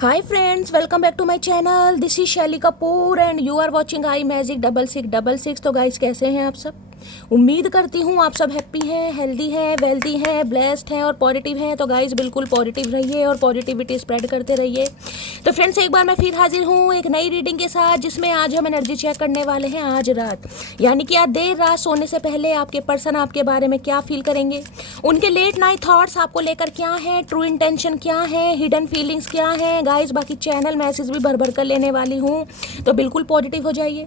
Hi friends, welcome back to my channel. This is शैली Kapoor and you are watching I magic 6666। तो guys कैसे हैं आप सब? उम्मीद करती हूँ आप सब हैप्पी हैं, हेल्दी हैं, वेल्दी हैं, ब्लेस्ड हैं और पॉजिटिव हैं। तो गाइस बिल्कुल पॉजिटिव रहिए और पॉजिटिविटी स्प्रेड करते रहिए। तो फ्रेंड्स एक बार मैं फिर हाजिर हूँ एक नई रीडिंग के साथ, जिसमें आज हम एनर्जी चेक करने वाले हैं आज रात, यानी कि आज देर रात सोने से पहले आपके पर्सन आपके बारे में क्या फील करेंगे, उनके लेट नाइट थॉट्स आपको लेकर क्या हैं, ट्रू इंटेंशन क्या है, हिडन फीलिंग्स क्या हैं। गाइस बाकी चैनल मैसेज भी भर भर कर लेने वाली हूँ, तो बिल्कुल पॉजिटिव हो जाइए।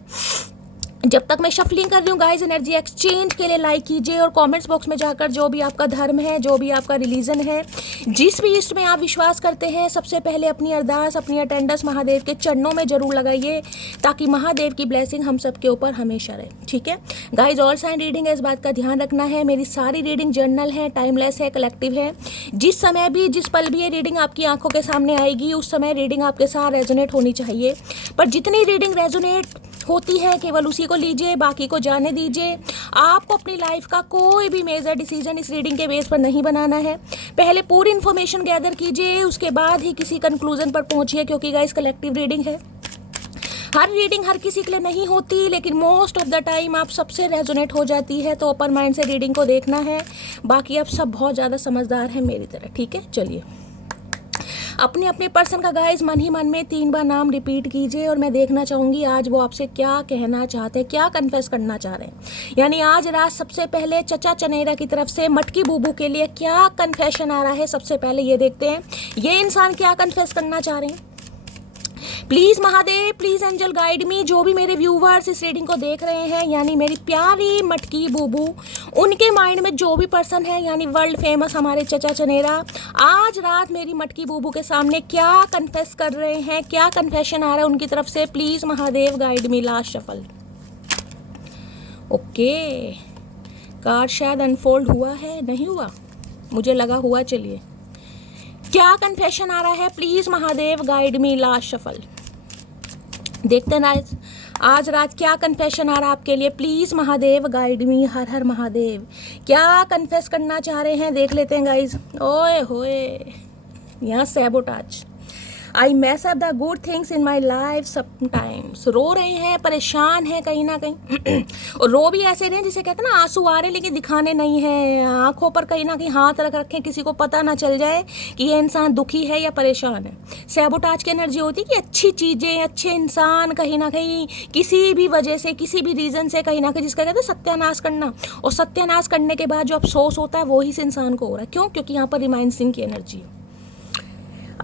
जब तक मैं शफलिंग कर रही हूँ गाइस, एनर्जी एक्सचेंज के लिए लाइक कीजिए और कमेंट्स बॉक्स में जाकर जो भी आपका धर्म है, जो भी आपका रिलीजन है, जिस भी इष्ट में आप विश्वास करते हैं, सबसे पहले अपनी अरदास, अपनी अटेंडेंस महादेव के चरणों में जरूर लगाइए, ताकि महादेव की ब्लेसिंग हम सब के ऊपर हमेशा रहे। ठीक है गाइस, ऑल साइन रीडिंग है, इस बात का ध्यान रखना है। मेरी सारी रीडिंग जर्नल है, टाइमलेस है, कलेक्टिव है। जिस समय भी, जिस पल भी ये रीडिंग आपकी आंखों के सामने आएगी, उस समय रीडिंग आपके साथ रेजोनेट होनी चाहिए। पर जितनी रीडिंग रेजोनेट होती है केवल उसी को लीजिए, बाकी को जाने दीजिए। आपको अपनी लाइफ का कोई भी मेजर डिसीजन इस रीडिंग के बेस पर नहीं बनाना है। पहले पूरी इन्फॉर्मेशन गैदर कीजिए, उसके बाद ही किसी कंक्लूजन पर पहुंचिए, क्योंकि गाइस कलेक्टिव रीडिंग है। हर रीडिंग हर किसी के लिए नहीं होती, लेकिन मोस्ट ऑफ द टाइम आप सबसे रेजोनेट हो जाती है। तो अपर माइंड से रीडिंग को देखना है। बाकी आप सब बहुत ज़्यादा समझदार हैं मेरी तरह। ठीक है, चलिए अपने अपने पर्सन का गाइस मन ही मन में 3 बार नाम रिपीट कीजिए, और मैं देखना चाहूँगी आज वो आपसे क्या कहना चाहते हैं, क्या कन्फेस करना चाह रहे हैं। यानी आज रात सबसे पहले चचा चनेरा की तरफ से मटकी बूबू के लिए क्या कन्फेशन आ रहा है, सबसे पहले ये देखते हैं ये इंसान क्या कन्फेस करना चाह रहे हैं। Please Mahadev, please angel guide me. जो भी मेरे व्यूवर्स इस रीडिंग को देख रहे हैं, यानी मेरी प्यारी मटकी बूबू, उनके माइंड में जो भी पर्सन है, यानी वर्ल्ड फेमस हमारे चचा चनेरा, आज रात मेरी मटकी बूबू के सामने क्या कन्फेस कर रहे हैं, क्या कन्फेशन आ रहा है उनकी तरफ से। Please Mahadev guide me. Last shuffle. Okay, card शायद अनफोल्ड हुआ है, नहीं हुआ, मुझे लगा हुआ। चलिए क्या कन्फेशन आ रहा है, please Mahadev guide me. Last shuffle देखते हैं गाइस, आज रात क्या कन्फेशन आ रहा है आपके लिए। Please Mahadev guide me. Har Har Mahadev. क्या कन्फेस करना चाह रहे हैं, देख लेते हैं गाइस। ओए होए, यहाँ sabotage. I mess up the good things in my life sometimes. रो रहे हैं, परेशान हैं कहीं ना कहीं और रो भी ऐसे रहे हैं जिसे कहते हैं ना आंसू आ रहे हैं लेकिन दिखाने नहीं है। आंखों पर कहीं ना कहीं हाथ रख रखे, किसी को पता ना चल जाए कि ये इंसान दुखी है या परेशान है। सैबोटाज की एनर्जी होती है कि अच्छी चीज़ें, अच्छे इंसान कहीं ना कहीं किसी भी वजह से, किसी भी रीज़न से कहीं ना कहीं, जिसका कहते हैं सत्यानाश करना, और सत्यानाश करने के बाद जो अफसोस होता है वो ही इस इंसान को हो रहा है। क्यों? क्योंकि यहाँ पर रिमाइंसिंग की एनर्जी है।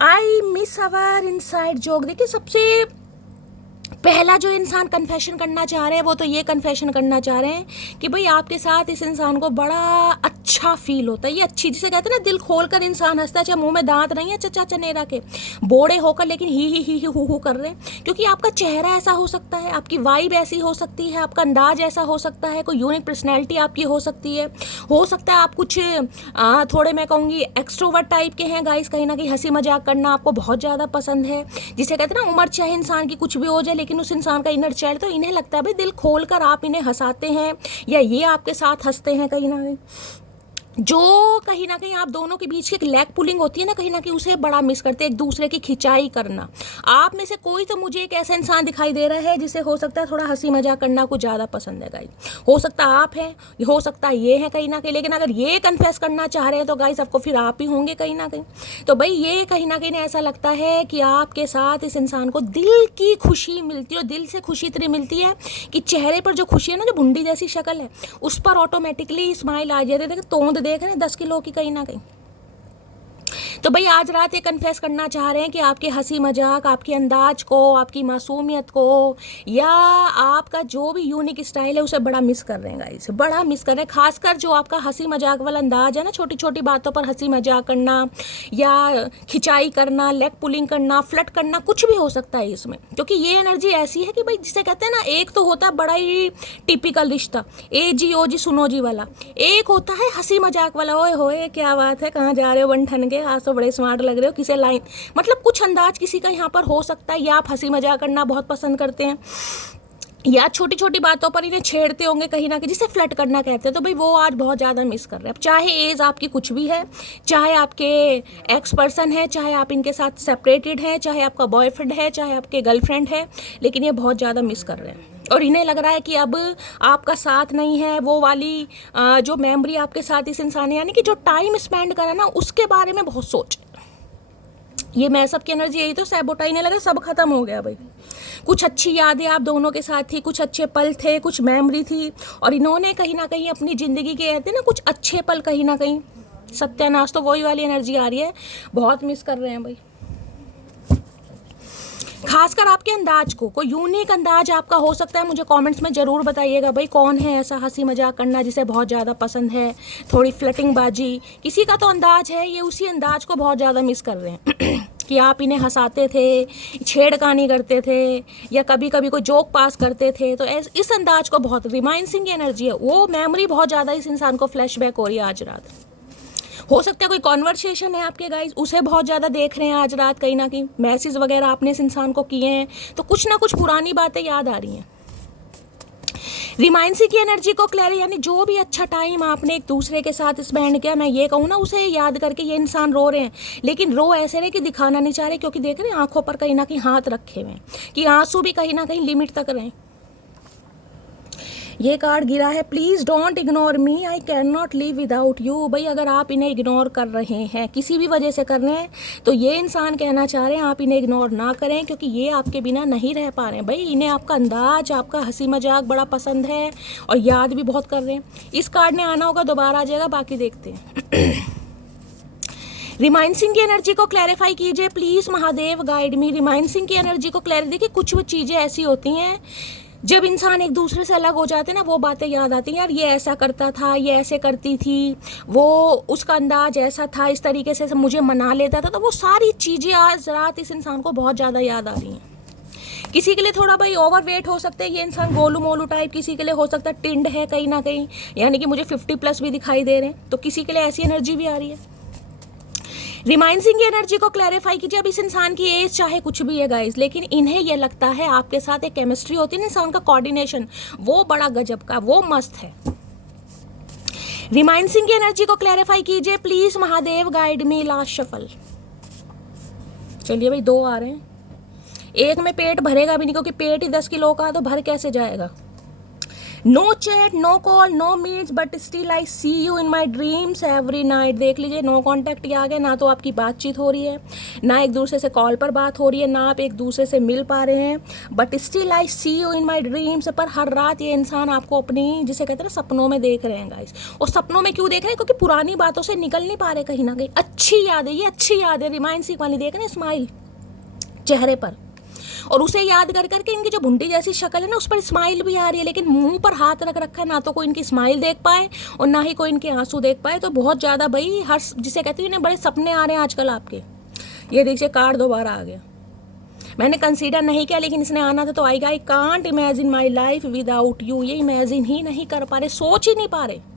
I miss our inside joke. देखिए सबसे पहला जो इंसान कन्फेशन करना चाह रहे हैं, वो तो ये कन्फेशन करना चाह रहे हैं कि भाई आपके साथ इस इंसान को बड़ा अच्छा फील होता है। ये अच्छी, जिसे कहते हैं ना दिल खोलकर इंसान हंसता है, चाहे मुंह में दांत नहीं है चचा चनेरा के, बोड़े होकर लेकिन ही हु कर रहे हैं। क्योंकि आपका चेहरा ऐसा हो सकता है, आपकी वाइब ऐसी हो सकती है, आपका अंदाज ऐसा हो सकता है, कोई यूनिक पर्सनैलिटी आपकी हो सकती है। हो सकता है आप कुछ थोड़े, मैं कहूँगी एक्सट्रोवर्ट टाइप के हैं गाइस। कहीं ना कहीं हंसी मजाक करना आपको बहुत ज़्यादा पसंद है, जिसे कहते हैं ना उम्र चाहे इंसान की कुछ भी हो जाए, लेकिन उस इंसान का इनर चाइल्ड, तो इन्हें लगता है भाई दिल खोलकर आप इन्हें हंसाते हैं या ये आपके साथ हंसते हैं कहीं ना कहीं। जो कहीं ना कहीं आप दोनों के बीच की एक लेग पुलिंग होती है ना, कहीं ना कहीं उसे बड़ा मिस करते हैं, एक दूसरे की खिंचाई करना। आप में से कोई तो मुझे एक ऐसा इंसान दिखाई दे रहा है जिसे हो सकता है थोड़ा हंसी मजाक करना कुछ ज़्यादा पसंद है गाइस। हो सकता है आप हैं, हो सकता है ये है कहीं ना कहीं, लेकिन अगर ये कन्फेस करना चाह रहे हैं तो गाइस आपको फिर आप ही होंगे कहीं ना कहीं। तो भाई ये कहीं ना कहीं ऐसा लगता है कि आपके साथ इस इंसान को दिल की खुशी मिलती है, और दिल से खुशी इतनी मिलती है कि चेहरे पर जो खुशी है ना, जो भुंडी जैसी शक्ल है, उस पर ऑटोमेटिकली स्माइल आ जाती है। देखिए तोंद देख रहे हैं 10 किलो की कहीं ना कहीं। तो भाई आज रात ये कन्फेस करना चाह रहे हैं कि आपके हंसी मजाक, आपकी अंदाज को, आपकी मासूमियत को, या आपका जो भी यूनिक स्टाइल है उसे बड़ा मिस कर रहे हैं गाइस, बड़ा मिस कर रहे हैं। खासकर जो आपका हंसी मजाक वाला अंदाज है ना, छोटी छोटी बातों पर हंसी मजाक करना या खिंचाई करना, लेग पुलिंग करना, फ्लट करना, कुछ भी हो सकता है इसमें। क्योंकि ये एनर्जी ऐसी है कि भाई जिसे कहते हैं ना, एक तो होता है बड़ा ही टिपिकल रिश्ता, ए जी ओ जी सुनो जी वाला, एक होता है हंसी मजाक वाला, ओए होए क्या बात है, कहाँ जा रहे हो बन ठन के, आज तो बड़े स्मार्ट लग रहे हो, किसे लाइन, मतलब कुछ अंदाज किसी का यहाँ पर हो सकता है, या आप हंसी मजाक करना बहुत पसंद करते हैं, या छोटी छोटी बातों पर इन्हें छेड़ते होंगे कहीं ना कहीं, जिसे फ्लर्ट करना कहते हैं, तो भाई वो आज बहुत ज़्यादा मिस कर रहे हैं। अब चाहे एज आपकी कुछ भी है, चाहे आपके एक्स पर्सन है, चाहे आप इनके साथ सेपरेटेड हैं, चाहे आपका बॉयफ्रेंड है, चाहे आपके गर्लफ्रेंड है, लेकिन ये बहुत ज़्यादा मिस कर रहे हैं। और इन्हें लग रहा है कि अब आपका साथ नहीं है, वो वाली जो मेमोरी आपके साथ इस इंसान ने, यानी कि जो टाइम स्पेंड करा ना, उसके बारे में बहुत सोच। ये मैं सबकी एनर्जी यही तो सैबोटाइज ने लगा, सब खत्म हो गया भाई। कुछ अच्छी यादें आप दोनों के साथ थी, कुछ अच्छे पल थे, कुछ मेमोरी थी, और इन्होंने कहीं ना कहीं अपनी ज़िंदगी के कहते हैं ना कुछ अच्छे पल कहीं ना कहीं सत्यानाश, तो वही वाली एनर्जी आ रही है, बहुत मिस कर रहे हैं भाई। खासकर आपके अंदाज को, कोई यूनिक अंदाज आपका हो सकता है, मुझे कमेंट्स में ज़रूर बताइएगा भाई कौन है ऐसा हंसी मजाक करना जिसे बहुत ज़्यादा पसंद है, थोड़ी फ्लटिंग बाजी, किसी का तो अंदाज है, ये उसी अंदाज को बहुत ज़्यादा मिस कर रहे हैं कि आप इन्हें हंसाते थे, छेड़खानी करते थे, या कभी कभी कोई जोक पास करते थे, तो इस अंदाज को बहुत रिमाइंसिंग की एनर्जी है, वो मेमोरी बहुत ज़्यादा इस इंसान को फ्लैशबैक हो रही है आज रात। हो सकता है कोई कॉन्वर्सेशन है आपके गाइस, उसे बहुत ज़्यादा देख रहे हैं आज रात, कहीं ना कहीं मैसेज वगैरह आपने इस इंसान को किए हैं, तो कुछ ना कुछ पुरानी बातें याद आ रही हैं। रिमाइंसिंग की एनर्जी को क्लियर, यानी जो भी अच्छा टाइम आपने एक दूसरे के साथ स्पेंड किया, मैं ये कहूँ ना, उसे याद करके ये इंसान रो रहे हैं, लेकिन रो ऐसे रहे कि दिखाना नहीं चाह रहे, क्योंकि देख रहे हैं आंखों पर कहीं ना कहीं हाथ रखे हुए हैं कि आंसू भी कहीं ना कहीं लिमिट तक रहें। ये कार्ड गिरा है, please don't ignore me, I can not live without you. भाई अगर आप इन्हें इग्नोर कर रहे हैं, किसी भी वजह से कर रहे हैं, तो ये इंसान कहना चाह रहे हैं आप इन्हें इग्नोर ना करें, क्योंकि ये आपके बिना नहीं रह पा रहे हैं। भाई इन्हें आपका अंदाज, आपका हंसी मजाक बड़ा पसंद है, और याद भी बहुत कर रहे हैं। इस कार्ड ने आना होगा, दोबारा आ जाएगा, बाकी देखते हैं। रिमाइंसिंग की एनर्जी को क्लैरिफाई कीजिए प्लीज़, महादेव गाइड मी। रिमाइंसिंग की एनर्जी को क्लैरिफाई, देखिए कुछ वो चीज़ें ऐसी होती हैं जब इंसान एक दूसरे से अलग हो जाते हैं ना, वो बातें याद आती हैं, यार ये ऐसा करता था, ये ऐसे करती थी, वो उसका अंदाज ऐसा था, इस तरीके से मुझे मना लेता था, तो वो सारी चीज़ें आज रात इस इंसान को बहुत ज़्यादा याद आ रही हैं। किसी के लिए थोड़ा भाई ओवरवेट हो सकता है ये इंसान, गोलू मोलू टाइप, किसी के लिए हो सकता है टिंड है कहीं ना कहीं, यानी कि मुझे 50+ भी दिखाई दे रहे हैं, तो किसी के लिए ऐसी एनर्जी भी आ रही है। रिमाइंसिंग की एनर्जी को क्लैरिफाई कीजिए। अब इस इंसान की एज चाहे कुछ भी है गाइस, लेकिन इन्हें यह लगता है आपके साथ एक केमिस्ट्री होती है ना, इंसान का कोऑर्डिनेशन, वो बड़ा गजब का, वो मस्त है। रिमाइंसिंग की एनर्जी को क्लैरिफाई कीजिए please, Mahadev guide me. Last shuffle. चलिए भाई 2 आ रहे हैं, एक में पेट भरेगा भी नहीं, क्योंकि पेट ही 10 किलो का, तो भर कैसे जाएगा। No chat, no call, no meets, but still I see you in my dreams every night. देख लीजिए, नो कॉन्टैक्ट आ गया, ना तो आपकी बातचीत हो रही है, ना एक दूसरे से कॉल पर बात हो रही है, ना आप एक दूसरे से मिल पा रहे हैं, but still I see you in my dreams. पर हर रात ये इंसान आपको अपनी, जिसे कहते हैं ना, सपनों में देख रहे हैं गाइस। और सपनों में क्यों देख रहे हैं, क्योंकि पुरानी बातों से निकल नहीं पा रहे कहीं ना कहीं। अच्छी याद है, ये अच्छी याद है, रिमाइंसिंग वाली, देख रहे हैं स्माइल चेहरे पर, और उसे याद कर करके इनकी जो भुंडी जैसी शक्ल है ना, उस पर स्माइल भी आ रही है, लेकिन मुंह पर हाथ रख रखा है, ना तो कोई इनकी स्माइल देख पाए और ना ही कोई इनके आंसू देख पाए। तो बहुत ज़्यादा भाई हर, जिसे कहते हैं, बड़े सपने आ रहे हैं आजकल आपके। ये देखिए कार्ड दोबारा आ गया, मैंने कंसीडर नहीं किया, लेकिन इसने आना था तो आएगा। I can't imagine my life without you. ये इमेजिन ही नहीं कर पा रहे, सोच ही नहीं पा रहे।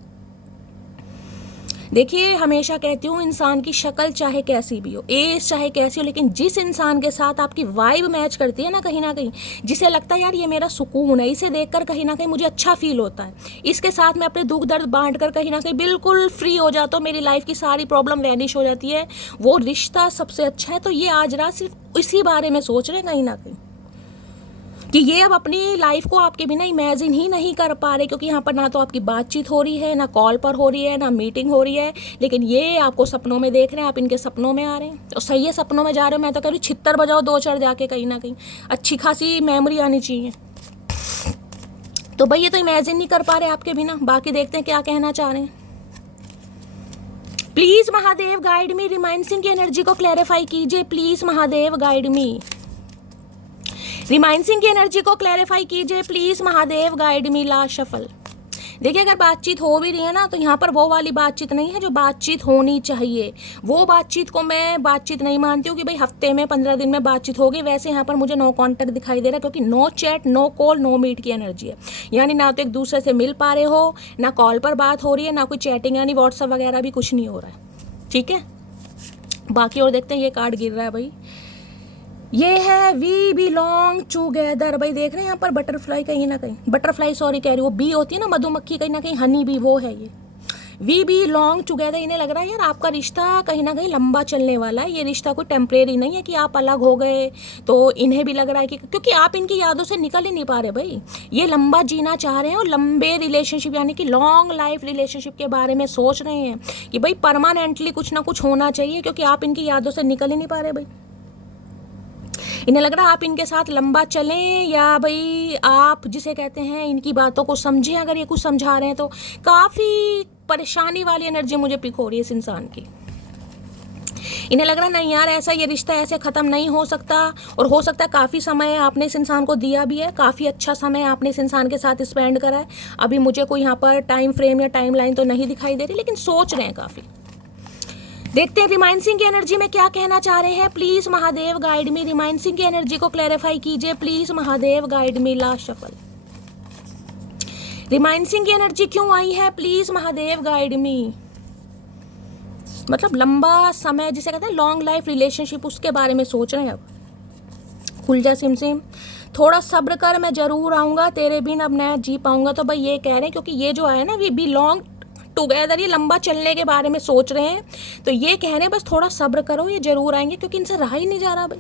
देखिए हमेशा कहती हूँ, इंसान की शक्ल चाहे कैसी भी हो, एज चाहे कैसी हो, लेकिन जिस इंसान के साथ आपकी वाइब मैच करती है ना कहीं, जिसे लगता है यार ये मेरा सुकून है, इसे देखकर कहीं ना कहीं मुझे अच्छा फील होता है, इसके साथ मैं अपने दुख दर्द बांट कर कहीं ना कहीं बिल्कुल फ्री हो जाता हूँ, मेरी लाइफ की सारी प्रॉब्लम वैनिश हो जाती है, वो रिश्ता सबसे अच्छा है। तो ये आज रात सिर्फ इसी बारे में सोच रहे हैं कहीं ना कहीं, कि ये अब अपनी लाइफ को आपके बिना इमेजिन ही नहीं कर पा रहे, क्योंकि यहाँ पर ना तो आपकी बातचीत हो रही है, ना कॉल पर हो रही है, ना मीटिंग हो रही है, लेकिन ये आपको सपनों में देख रहे हैं, आप इनके सपनों में आ रहे हैं। तो सही है, सपनों में जा रहे हो, मैं तो कह रही हूँ छित्तर बजाओ 2 जाके कहीं ना कहीं, अच्छी खासी मेमोरी आनी चाहिए। तो भाई ये तो इमेजिन नहीं कर पा रहे आपके बिना। बाकी देखते हैं क्या कहना चाह रहे हैं। प्लीज महादेव गाइड मी, रिमाइंसिंग की एनर्जी को क्लैरिफाई कीजिए प्लीज, महादेव गाइड मी। रिमाइंसिंग की एनर्जी को क्लैरिफाई कीजिए please, Mahadev guide me. Last shuffle. देखिए अगर बातचीत हो भी रही है ना, तो यहाँ पर वो वाली बातचीत नहीं है जो बातचीत होनी चाहिए। वो बातचीत को मैं बातचीत नहीं मानती हूँ कि भाई हफ्ते में 15 दिन में बातचीत होगी। वैसे यहाँ पर मुझे नो कॉन्टैक्ट दिखाई दे रहा है, क्योंकि no chat, no call, no meet की एनर्जी है। यानी ना तो एक दूसरे से मिल पा रहे हो, ना कॉल पर बात हो रही है, ना कोई चैटिंग, यानी व्हाट्सअप वगैरह भी कुछ नहीं हो रहा है। ठीक है, बाकी और देखते हैं। ये कार्ड गिर रहा है भाई, ये है वी बिलोंग टूगेदर। भाई देख रहे हैं यहाँ पर बटरफ्लाई, कहीं ना कहीं बटरफ्लाई, सॉरी कह रही, वो बी होती है ना मधुमक्खी, कहीं ना कहीं हनी बी, वो है ये वी बिलोंग टुगेदर। इन्हें लग रहा है यार आपका रिश्ता कहीं ना कहीं लंबा चलने वाला है, ये रिश्ता कोई टेम्परेरी नहीं है कि आप अलग हो गए। तो इन्हें भी लग रहा है कि क्योंकि आप इनकी यादों से निकल ही नहीं पा रहे भाई, ये लंबा जीना चाह रहे हैं और लंबे रिलेशनशिप यानी कि लॉन्ग लाइफ रिलेशनशिप के बारे में सोच रहे हैं कि भाई परमानेंटली कुछ ना कुछ होना चाहिए, क्योंकि आप इनकी यादों से निकल ही नहीं पा रहे भाई। इन्हें लग रहा है आप इनके साथ लंबा चलें या भाई आप जिसे कहते हैं इनकी बातों को समझें, अगर ये कुछ समझा रहे हैं तो। काफ़ी परेशानी वाली एनर्जी मुझे पिक हो रही है इस इंसान की। इन्हें लग रहा नहीं यार ऐसा ये रिश्ता ऐसे ख़त्म नहीं हो सकता, और हो सकता है काफ़ी समय आपने इस इंसान को दिया भी है, काफ़ी अच्छा समय आपने इस इंसान के साथ स्पेंड करा है। अभी मुझे कोई यहाँ पर टाइम फ्रेम या टाइम लाइन तो नहीं दिखाई दे रही, लेकिन सोच रहे हैं काफ़ी। देखते हैं रिमाइंड सिंह की एनर्जी में क्या कहना चाह रहे हैं। Please Mahadev guide me, remind Singh की एनर्जी को क्लैरिफाई कीजिए please Mahadev guide me. Last shuffle, remind Singh की एनर्जी क्यों आई है, प्लीज महादेव गाइड मी। मतलब लंबा समय जिसे कहते हैं लॉन्ग लाइफ रिलेशनशिप, उसके बारे में सोच रहे हैं अब। खुल जा सिम सिम, थोड़ा सब्र कर, मैं जरूर आऊँगा, तेरे बिन अब मैं जी पाऊंगा। तो भाई ये कह रहे हैं क्योंकि ये जो है ना वी बिलोंग टुगेदर, ये लंबा चलने के बारे में सोच रहे हैं, तो ये कह रहे हैं बस थोड़ा सब्र करो, ये जरूर आएंगे, क्योंकि इनसे रहा ही नहीं जा रहा भाई।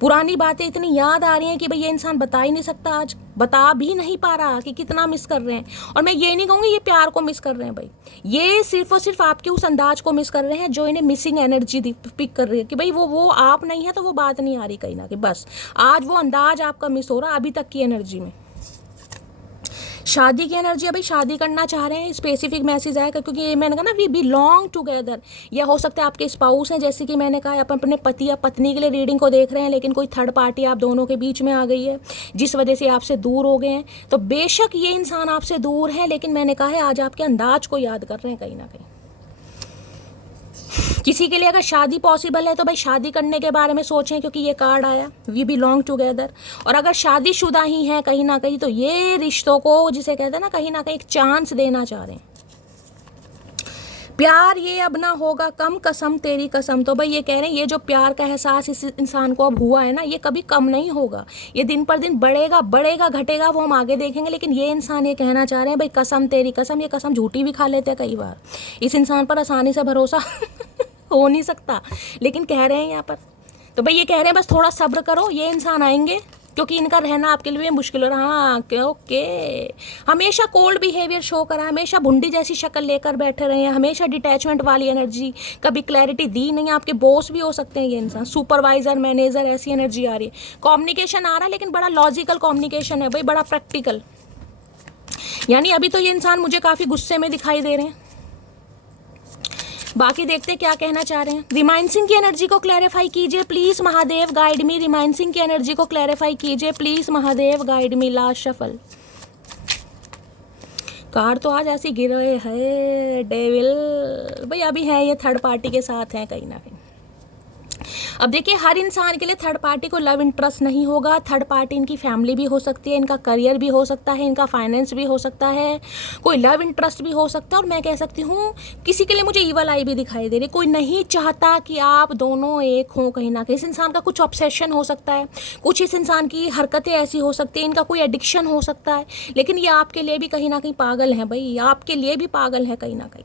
पुरानी बातें इतनी याद आ रही हैं कि भाई ये इंसान बता ही नहीं सकता, आज बता भी नहीं पा रहा कि कितना मिस कर रहे हैं। और मैं ये नहीं कहूँगी ये प्यार को मिस कर रहे हैं भाई, ये सिर्फ और सिर्फ आपके उस अंदाज को मिस कर रहे हैं जो इन्हें मिसिंग एनर्जी पिक कर रही है कि भाई वो आप नहीं है तो वो बात नहीं आ रही कहीं ना कहीं, बस आज वो अंदाज आपका मिस हो रहा अभी तक की एनर्जी में। शादी की एनर्जी है भाई, शादी करना चाह रहे हैं, स्पेसिफिक मैसेज आएगा, क्योंकि ये मैंने कहा ना वी बिलोंग टुगेदर, या हो सकता है आपके स्पाउस हैं, जैसे कि मैंने कहा आप अपने पति या पत्नी के लिए रीडिंग को देख रहे हैं, लेकिन कोई थर्ड पार्टी आप दोनों के बीच में आ गई है जिस वजह से आपसे दूर हो गए हैं। तो बेशक ये इंसान आपसे दूर है, लेकिन मैंने कहा है आज आपके अंदाज को याद कर रहे हैं कहीं ना कहीं। किसी के लिए अगर शादी पॉसिबल है तो भाई शादी करने के बारे में सोचें, क्योंकि ये कार्ड आया वी बिलोंग टुगेदर। और अगर शादीशुदा ही है कहीं ना कहीं तो ये रिश्तों को जिसे कहते हैं ना कहीं एक चांस देना चाह रहे हैं। प्यार ये अब ना होगा कम, कसम तेरी कसम। तो भाई ये कह रहे हैं ये जो प्यार का एहसास इस इंसान को अब हुआ है ना, ये कभी कम नहीं होगा, ये दिन पर दिन बढ़ेगा बढ़ेगा घटेगा वो हम आगे देखेंगे। लेकिन ये इंसान ये कहना चाह रहे हैं भाई कसम तेरी कसम। ये कसम झूठी भी खा लेते हैं कई बार, इस इंसान पर आसानी से भरोसा हो नहीं सकता, लेकिन कह रहे हैं यहाँ पर। तो भाई ये कह रहे हैं बस थोड़ा सब्र करो, ये इंसान आएंगे, क्योंकि इनका रहना आपके लिए मुश्किल हो रहा। हाँ ओके, हमेशा कोल्ड बिहेवियर शो करा, हमेशा भुंडी जैसी शक्ल लेकर बैठे रहे हैं, हमेशा डिटैचमेंट वाली एनर्जी, कभी क्लैरिटी दी नहीं। आपके बॉस भी हो सकते हैं ये इंसान, सुपरवाइजर मैनेजर, ऐसी एनर्जी आ रही है। कम्युनिकेशन आ रहा है लेकिन बड़ा लॉजिकल कम्युनिकेशन है भाई, बड़ा प्रैक्टिकल। यानी अभी तो ये इंसान मुझे काफ़ी गुस्से में दिखाई दे रहे हैं, बाकी देखते क्या कहना चाह रहे हैं। रिमाइंड सिंह की एनर्जी को क्लैरिफाई कीजिए please Mahadev guide me. Remind Singh की एनर्जी को क्लैरिफाई कीजिए please Mahadev guide me. Last shuffle, card तो आज ऐसी गिर रहे हैं डेविल भाई, अभी है ये थर्ड पार्टी के साथ है कहीं ना कहीं। अब देखिए हर इंसान के लिए थर्ड पार्टी को लव इंटरेस्ट नहीं होगा, थर्ड पार्टी इनकी फैमिली भी हो सकती है, इनका करियर भी हो सकता है, इनका फाइनेंस भी हो सकता है, कोई लव इंटरेस्ट भी हो सकता है। और मैं कह सकती हूँ किसी के लिए मुझे ईवल आई भी दिखाई दे रही, कोई नहीं चाहता कि आप दोनों एक हों कहीं ना कहीं। इस इंसान का कुछ ऑब्सेशन हो सकता है, कुछ इस इंसान की हरकतें ऐसी हो सकती है, इनका कोई एडिक्शन हो सकता है, लेकिन ये आपके लिए भी कहीं ना कहीं पागल है भाई, आपके लिए भी पागल है कहीं ना कहीं।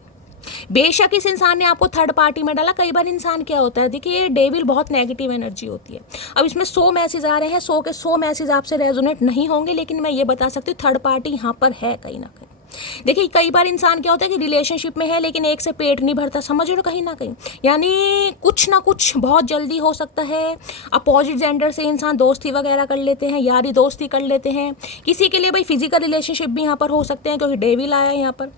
बेशक इस इंसान ने आपको थर्ड पार्टी में डाला। कई बार इंसान क्या होता है, देखिए डेविल बहुत नेगेटिव एनर्जी होती है। अब इसमें 100 मैसेज आ रहे हैं, 100 के 100 मैसेज आपसे रेजोनेट नहीं होंगे, लेकिन मैं ये बता सकती हूँ थर्ड पार्टी यहाँ पर है कहीं ना कहीं। देखिए कई बार इंसान क्या होता है कि रिलेशनशिप में है लेकिन एक से पेट नहीं भरता, समझ लो कहीं ना कहीं, यानी कुछ ना कुछ बहुत जल्दी हो सकता है। अपोजिट जेंडर से इंसान दोस्ती वगैरह कर लेते हैं, यारी दोस्ती कर लेते हैं। किसी के लिए भाई फिजिकल रिलेशनशिप भी यहाँ पर हो सकते हैं, क्योंकि डेविल आया है यहाँ पर,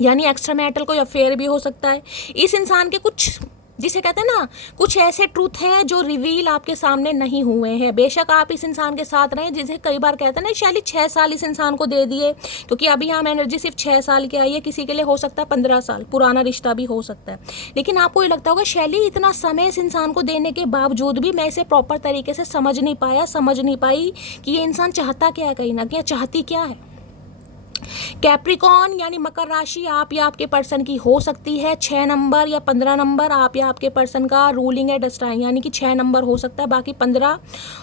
यानी एक्स्ट्रा मैरिटल कोई अफेयर भी हो सकता है। इस इंसान के कुछ जिसे कहते हैं ना कुछ ऐसे ट्रूथ हैं जो रिवील आपके सामने नहीं हुए हैं। बेशक आप इस इंसान के साथ रहें, जिसे कई बार कहते हैं ना शैली 6 साल इस इंसान को दे दिए, क्योंकि अभी यहाँ एनर्जी सिर्फ 6 साल की आई है, किसी के लिए हो सकता है 15 साल, पुराना रिश्ता भी हो सकता है। लेकिन आपको ये लगता होगा शैली इतना समय इस इंसान को देने के बावजूद भी मैं इसे प्रॉपर तरीके से समझ नहीं पाई कि ये इंसान चाहता क्या है कहीं ना कहीं, चाहती क्या है। कैप्रिकॉन यानी मकर राशि आप या आपके पर्सन की हो सकती है 6 नंबर या 15 नंबर, आप या आपके पर्सन का रूलिंग है डेस्टाइन, यानी कि 6 नंबर हो सकता है, बाकी 15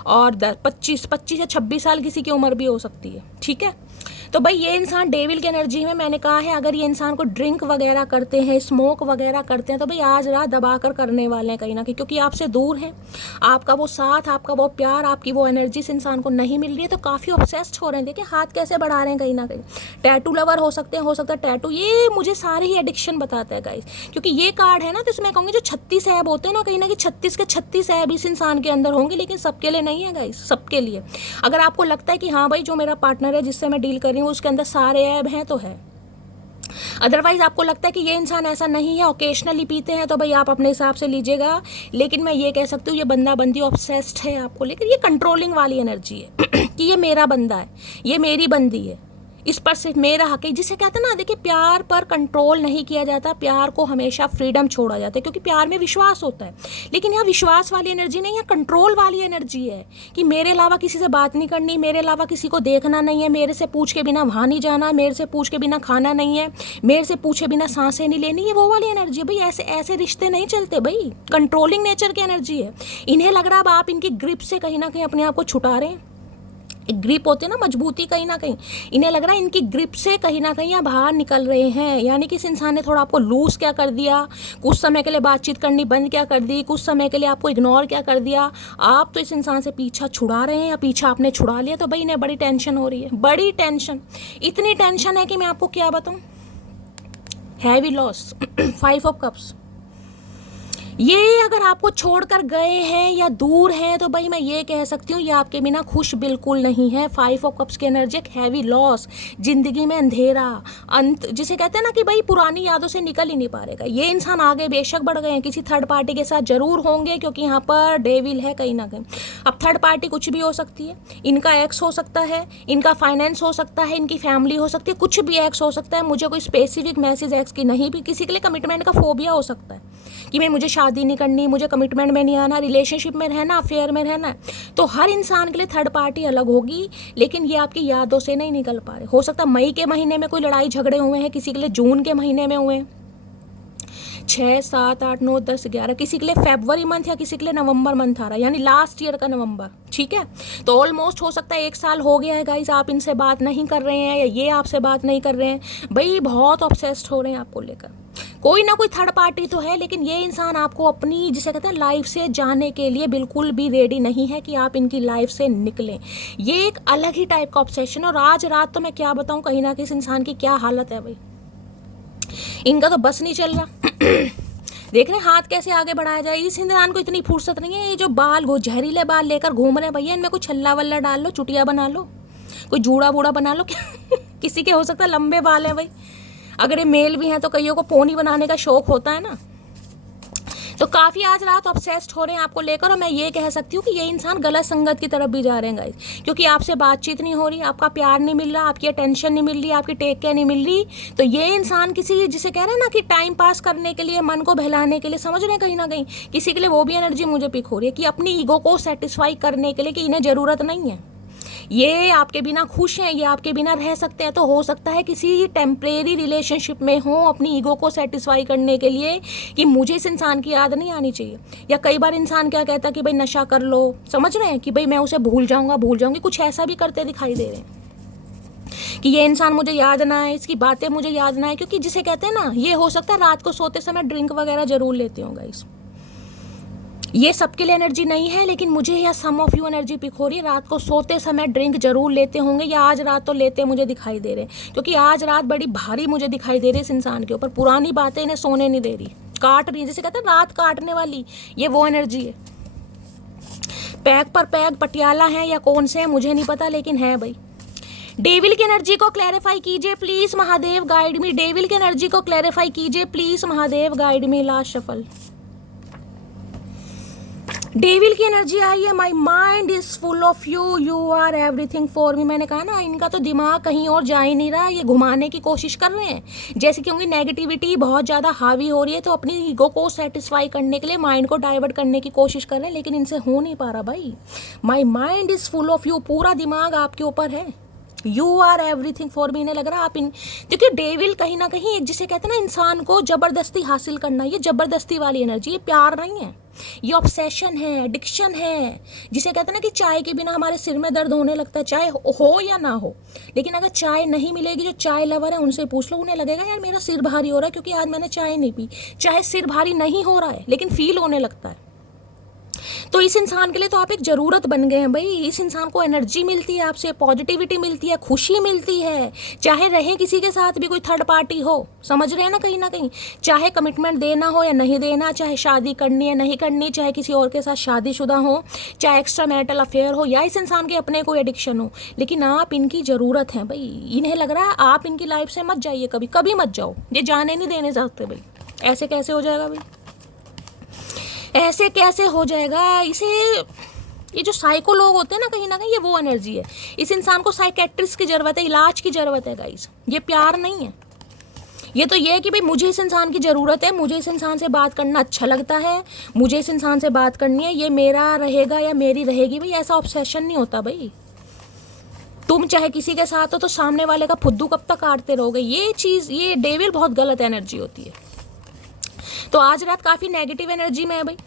और 25 या 26 साल किसी की उम्र भी हो सकती है। ठीक है, तो भाई ये इंसान डेविल की एनर्जी में, मैंने कहा है अगर ये इंसान को ड्रिंक वगैरह करते हैं, स्मोक वगैरह करते हैं, तो भाई आज रात दबा कर करने वाले हैं कहीं ना कहीं, क्योंकि आपसे दूर हैं, आपका वो साथ, आपका वो प्यार, आपकी वो एनर्जी इस इंसान को नहीं मिल रही है, तो काफ़ी ऑब्सेस्ड हो रहे हैं। देखिए हाथ कैसे बढ़ा रहे हैं कहीं ना कहीं। टैटू लवर हो सकते हैं, हो सकता है टैटू, ये मुझे सारे ही एडिक्शन बताता है गाइस, क्योंकि ये कार्ड है ना, तो इसमें कहूँगी जो 36 ऐब होते हैं ना, कहीं ना कहीं 36 के 36 ऐब इस इंसान के अंदर होंगे, लेकिन सबके लिए नहीं है गाइस, सबके लिए। अगर आपको लगता है कि हाँ भाई जो मेरा पार्टनर है जिससे मैं डील कर रही हूँ उसके अंदर सारे ऐब हैं, तो है। अदरवाइज आपको लगता है कि ये इंसान ऐसा नहीं है, ओकेशनली पीते हैं, तो भाई आप अपने हिसाब से लीजिएगा। लेकिन मैं ये कह सकती हूँ ये बंदा बंदी ऑब्सेस्ड है आपको लेकर, ये कंट्रोलिंग वाली एनर्जी है कि ये मेरा बंदा है, ये मेरी बंदी है, इस पर सिर्फ मेरा हक है। जिसे कहते हैं ना, देखिए प्यार पर कंट्रोल नहीं किया जाता, प्यार को हमेशा फ्रीडम छोड़ा जाता है, क्योंकि प्यार में विश्वास होता है। लेकिन यहाँ विश्वास वाली एनर्जी नहीं है, कंट्रोल वाली एनर्जी है कि मेरे अलावा किसी से बात नहीं करनी, मेरे अलावा किसी को देखना नहीं है, मेरे से पूछ के बिना वहाँ नहीं जाना, मेरे से पूछ के बिना खाना नहीं है, मेरे से पूछे बिना सांसें नहीं लेनी, ये वो वाली एनर्जी है भाई। ऐसे ऐसे रिश्ते नहीं चलते भाई, कंट्रोलिंग नेचर की एनर्जी है। इन्हें लग रहा है आप इनकी ग्रिप से कहीं ना कहीं अपने आप को छुटा रहे हैं। एक ग्रिप होती है ना, मजबूती, कहीं ना कहीं इन्हें लग रहा है इनकी ग्रिप से कहीं ना कहीं आप बाहर निकल रहे हैं, यानी कि इस इंसान ने थोड़ा आपको लूज क्या कर दिया, कुछ समय के लिए बातचीत करनी बंद क्या कर दी, कुछ समय के लिए आपको इग्नोर क्या कर दिया। आप तो इस इंसान से पीछा छुड़ा रहे हैं या पीछा आपने छुड़ा लिया, तो भाई इन्हें बड़ी टेंशन हो रही है, बड़ी टेंशन। इतनी टेंशन है कि मैं आपको क्या बताऊँ। हैवी लॉस 5 ऑफ कप्स, ये अगर आपको छोड़कर गए हैं या दूर हैं, तो भाई मैं ये कह सकती हूँ ये आपके बिना खुश बिल्कुल नहीं है। 5 ऑफ कप्स की एनर्जी, एक हैवी लॉस, जिंदगी में अंधेरा, अंत, जिसे कहते हैं ना कि भाई पुरानी यादों से निकल ही नहीं पा रहेगा। ये इंसान आगे बेशक बढ़ गए हैं, किसी थर्ड पार्टी के साथ जरूर होंगे, क्योंकि यहाँ पर डेविल है कहीं ना कहीं। अब थर्ड पार्टी कुछ भी हो सकती है, इनका एक्स हो सकता है, इनका फाइनेंस हो सकता है, इनकी फैमिली हो सकती है, कुछ भी एक्स हो सकता है। मुझे कोई स्पेसिफिक मैसेज एक्स की नहीं, भी किसी के लिए कमिटमेंट का फोबिया हो सकता है कि मैं, मुझे शादी नहीं करनी, मुझे कमिटमेंट में नहीं आना, रिलेशनशिप में रहना, अफेयर में रहना। तो हर इंसान के लिए थर्ड पार्टी अलग होगी, लेकिन ये आपकी यादों से नहीं निकल पा रहे। हो सकता है मई के महीने में कोई लड़ाई झगड़े हुए हैं, किसी के लिए जून के महीने में हुए, 6, 7, 8, 9, 10, 11, किसी के लिए फरवरी मंथ या किसी के लिए नवंबर मंथ आ रहा है, यानी लास्ट ईयर का नवंबर। ठीक है, तो ऑलमोस्ट हो सकता है 1 साल हो गया है गाइस, आप इनसे बात नहीं कर रहे हैं या ये आपसे बात नहीं कर रहे हैं। भाई बहुत ऑब्सेस्ड हो रहे हैं आपको लेकर। कोई ना कोई थर्ड पार्टी तो है, लेकिन ये इंसान आपको अपनी, जिसे कहते हैं लाइफ से जाने के लिए बिल्कुल भी रेडी नहीं है कि आप इनकी लाइफ से निकलें। ये एक अलग ही टाइप का ऑब्सेशन। और आज रात तो मैं क्या बताऊं कहीं ना कहीं इस इंसान की क्या हालत है भाई, इनका तो बस नहीं चल रहा। देख रहे हैं हाथ कैसे आगे बढ़ाया जाए। इस इंसान को इतनी फुर्सत नहीं है, ये जो बाल जहरीले बाल लेकर घूम रहे हैं भैया, इनमें कुछ छल्ला वल्ला डाल लो, चुटिया बना लो, कोई जूड़ा बूड़ा बना लो। किसी के हो सकता है लंबे बाल है भाई, अगर ये मेल भी हैं तो कईयों को पोनी बनाने का शौक होता है ना। तो काफ़ी आज रात ऑब्सेस्ड हो रहे हैं आपको लेकर। और मैं ये कह सकती हूँ कि ये इंसान गलत संगत की तरफ भी जा रहे हैं गाइस, क्योंकि आपसे बातचीत नहीं हो रही, आपका प्यार नहीं मिल रहा, आपकी अटेंशन नहीं मिल रही, आपकी टेक केयर नहीं मिल रही। तो ये इंसान किसी, जिसे कह रहे हैं ना कि टाइम पास करने के लिए, मन को बहलाने के लिए, समझ रहे हैं कहीं ना कहीं किसी के लिए वो भी एनर्जी मुझे पिक हो रही है कि अपनी ईगो को सेटिस्फाई करने के लिए, कि इन्हें ज़रूरत नहीं है, ये आपके बिना खुश हैं, ये आपके बिना रह सकते हैं। तो हो सकता है किसी टेम्परेरी रिलेशनशिप में हो, अपनी ईगो को सेटिस्फाई करने के लिए कि मुझे इस इंसान की याद नहीं आनी चाहिए। या कई बार इंसान क्या कहता है कि भाई नशा कर लो, समझ रहे हैं कि भाई मैं उसे भूल जाऊंगा, भूल जाऊंगी, कुछ ऐसा भी करते दिखाई दे रहे हैं कि ये इंसान मुझे याद ना है, इसकी बातें मुझे याद ना है। क्योंकि जिसे कहते हैं ना, ये हो सकता है रात को सोते समय ड्रिंक वगैरह जरूर लेते होंगे गाइस। ये सबके लिए एनर्जी नहीं है, लेकिन मुझे या सम ऑफ यू एनर्जी पिक हो रही है, रात को सोते समय ड्रिंक जरूर लेते होंगे, या आज रात तो लेते मुझे दिखाई दे रहे हैं। क्योंकि आज रात बड़ी भारी मुझे दिखाई दे रही है इस इंसान के ऊपर, पुरानी बातें इन्हें सोने नहीं दे रही, काट रही है, जैसे कहते हैं रात काटने वाली, ये वो एनर्जी है। पैक पर पैक पटियाला है या कौन से है मुझे नहीं पता, लेकिन है भाई। डेविल की एनर्जी को क्लैरिफाई कीजिए please Mahadev, guide me. Devil की एनर्जी को क्लैरिफाई कीजिए please Mahadev, guide me. Last shuffle, devil की एनर्जी आई है, my mind is full of you, you are everything for me. मैंने कहा ना, इनका तो दिमाग कहीं और जा ही नहीं रहा, ये घुमाने की कोशिश कर रहे हैं। जैसे कि उनकी नेगेटिविटी बहुत ज़्यादा हावी हो रही है, तो अपनी ईगो को सेटिस्फाई करने के लिए माइंड को डाइवर्ट करने की कोशिश कर रहे हैं, लेकिन इनसे हो नहीं पा रहा भाई। My mind is full of you, पूरा दिमाग आपके ऊपर है, you are everything for me. इन्हें लग रहा है आप इन, क्योंकि डेविल कहीं ना कहीं एक जिसे कहते हैं ना इंसान को जबरदस्ती हासिल करना, ये जबरदस्ती वाली एनर्जी, ये प्यार नहीं है, ये ऑब्सेशन है, एडिक्शन है। जिसे कहते हैं ना कि चाय के बिना हमारे सिर में दर्द होने लगता है, चाय हो या ना हो। लेकिन अगर चाय नहीं मिलेगी, जो चाय लवर है उनसे पूछ लो, उन्हें लगेगा यार मेरा सिर भारी हो रहा है क्योंकि आज मैंने चाय नहीं पी। चाहे सिर भारी नहीं हो रहा है लेकिन फील होने लगता है। तो इस इंसान के लिए तो आप एक ज़रूरत बन गए हैं भाई। इस इंसान को एनर्जी मिलती है आपसे, पॉजिटिविटी मिलती है, खुशी मिलती है, चाहे रहे किसी के साथ भी, कोई थर्ड पार्टी हो, समझ रहे हैं ना कहीं, चाहे कमिटमेंट देना हो या नहीं देना, चाहे शादी करनी है नहीं करनी, चाहे किसी और के साथ शादीशुदा हो, चाहे एक्स्ट्रा मैरिटल अफेयर हो, या इस इंसान के अपने कोई एडिक्शन हो, लेकिन आप इनकी ज़रूरत है भाई। इन्हें लग रहा है आप इनकी लाइफ से मत जाइए, कभी कभी मत जाओ, ये जाने नहीं देने चाहते भाई। ऐसे कैसे हो जाएगा भाई, ऐसे कैसे हो जाएगा? इसे, ये जो साइको लोग होते हैं ना कहीं ये वो एनर्जी है। इस इंसान को साइकेट्रिस्ट की ज़रूरत है, इलाज की ज़रूरत है गाइस। ये प्यार नहीं है, ये तो ये है कि भाई मुझे इस इंसान की ज़रूरत है, मुझे इस इंसान से बात करना अच्छा लगता है, मुझे इस इंसान से बात करनी है, ये मेरा रहेगा या मेरी रहेगी। भाई ऐसा ऑब्सेशन नहीं होता भाई। तुम चाहे किसी के साथ हो तो सामने वाले का फुद्दू कब तक काटते रहोगे? ये चीज़, ये डेविल बहुत गलत एनर्जी होती है। तो आज रात काफ़ी नेगेटिव एनर्जी में है भाई।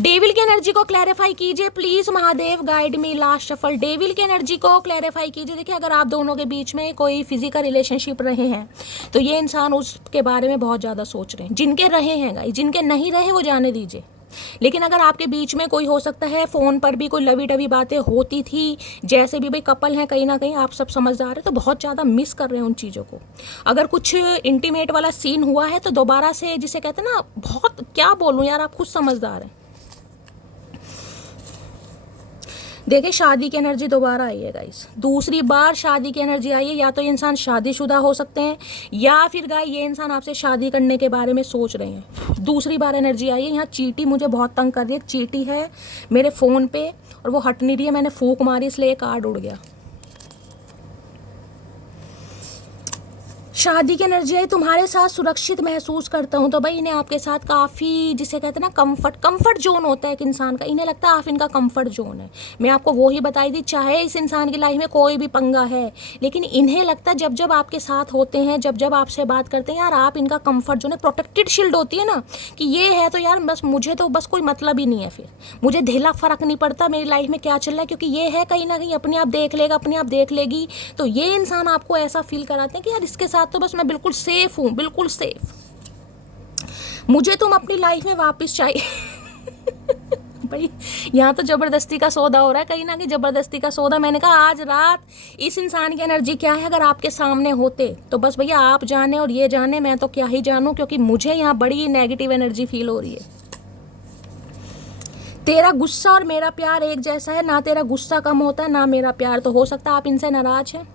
डेविल की एनर्जी को क्लैरिफाई कीजिए please Mahadev, guide me last shuffle. Devil की एनर्जी को क्लैरिफाई कीजिए। देखिए अगर आप दोनों के बीच में कोई फिजिकल रिलेशनशिप रहे हैं तो ये इंसान उसके बारे में बहुत ज़्यादा सोच रहे हैं। जिनके रहे हैं गाइस, जिनके नहीं रहे वो जाने दीजिए। लेकिन अगर आपके बीच में कोई, हो सकता है फ़ोन पर भी कोई लवी डवी बातें होती थी, जैसे भी भाई कपल हैं, कहीं ना कहीं आप सब समझदार हैं, तो बहुत ज़्यादा मिस कर रहे हैं उन चीज़ों को। अगर कुछ इंटीमेट वाला सीन हुआ है तो दोबारा से, जिसे कहते हैं ना, बहुत क्या बोलूँ यार, आप खुद समझदार हैं। देखिए शादी की एनर्जी दोबारा आई है गाइस, दूसरी बार शादी की एनर्जी आई है। या तो ये इंसान शादीशुदा हो सकते हैं, या फिर गाइस ये इंसान आपसे शादी करने के बारे में सोच रहे हैं। दूसरी बार एनर्जी आई है। यहाँ चींटी मुझे बहुत तंग कर रही है, चींटी है मेरे फ़ोन पे और वो हट नहीं रही है। मैंने फूंक मारी इसलिए कार्ड उड़ गया। शादी की एनर्जी है, तुम्हारे साथ सुरक्षित महसूस करता हूँ। तो भाई इन्हें आपके साथ काफ़ी, जिसे कहते हैं ना, कंफर्ट जोन होता है एक इंसान का। इन्हें लगता है आप इनका कंफर्ट जोन है। मैं आपको वो ही बताई थी, चाहे इस इंसान की लाइफ में कोई भी पंगा है, लेकिन इन्हें लगता है जब जब आपके साथ होते हैं, जब जब आपसे बात करते हैं, यार आप इनका कंफर्ट जोन है। प्रोटेक्टेड शील्ड होती है ना, कि ये है तो यार बस मुझे तो बस कोई मतलब ही नहीं है, फिर मुझे ढेला फ़र्क नहीं पड़ता मेरी लाइफ में क्या चल रहा है, क्योंकि ये है कहीं ना कहीं अपने आप देख लेगा, अपने आप देख लेगी। तो ये इंसान आपको ऐसा फील कराते हैं कि यार इसके साथ तो बस मैं बिल्कुल सेफ हूँ, बिल्कुल सेफ, मुझे तुम अपनी लाइफ में वापस चाहिए। भाई यहाँ तो ज़बरदस्ती का सौदा हो रहा है, कहीं ना कहीं ज़बरदस्ती का सौदा। मैंने कहा आज रात इस इंसान की एनर्जी क्या है, अगर आपके सामने होते तो बस भैया आप जाने और ये जाने, मैं तो क्या ही जानूँ, क्योंकि मुझे यहाँ बड़ी नेगेटिव एनर्जी फील हो रही है। तेरा गुस्सा और मेरा प्यार एक जैसा है, ना तेरा गुस्सा कम होता है ना मेरा प्यार। तो हो सकता है आप इनसे नाराज हैं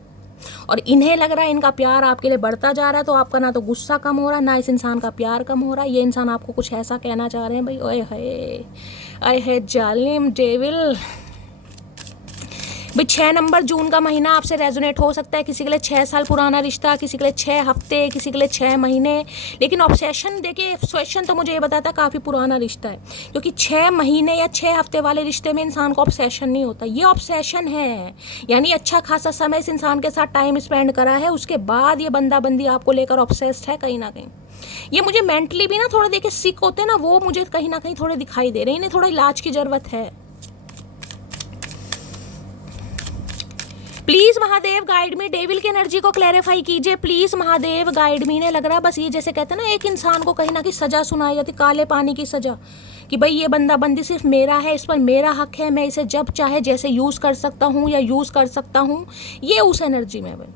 और इन्हें लग रहा है इनका प्यार आपके लिए बढ़ता जा रहा है, तो आपका ना तो गुस्सा कम हो रहा है, ना इस इंसान का प्यार कम हो रहा है। ये इंसान आपको कुछ ऐसा कहना चाह रहे हैं भाई। ओए है जालिम डेविल। भाई 6 नंबर जून का महीना आपसे रेजोनेट हो सकता है। किसी के लिए 6 साल पुराना रिश्ता, किसी के लिए 6 हफ्ते, किसी के लिए 6 महीने। लेकिन ऑब्सेशन, देखिए ऑब्सेशन तो मुझे ये बताता है काफ़ी पुराना रिश्ता है, क्योंकि 6 महीने या 6 हफ्ते वाले रिश्ते में इंसान को ऑब्सेशन नहीं होता। ये ऑब्सेशन है, यानी अच्छा खासा समय इस इंसान के साथ टाइम स्पेंड करा है, उसके बाद ये बंदा बंदी आपको लेकर ऑब्सेस्ड है कहीं ना कहीं। ये मुझे मेंटली भी ना थोड़ा, देखिए सिक होते हैं ना, वो मुझे कहीं ना कहीं थोड़े दिखाई दे रहे हैं। इन्हें थोड़ा इलाज की ज़रूरत है। Please Mahadev guide me, devil की एनर्जी को क्लैरिफाई कीजिए प्लीज महादेव गाइड मी। ने लग रहा है बस ये, जैसे कहते हैं ना, एक इंसान को कहीं ना कहीं सजा सुनाई जाती, काले पानी की सजा, कि भाई ये बंदा बंदी सिर्फ मेरा है, इस पर मेरा हक है, मैं इसे जब चाहे जैसे यूज़ कर सकता हूँ या यूज़ कर सकता हूँ। ये उस एनर्जी में भाई,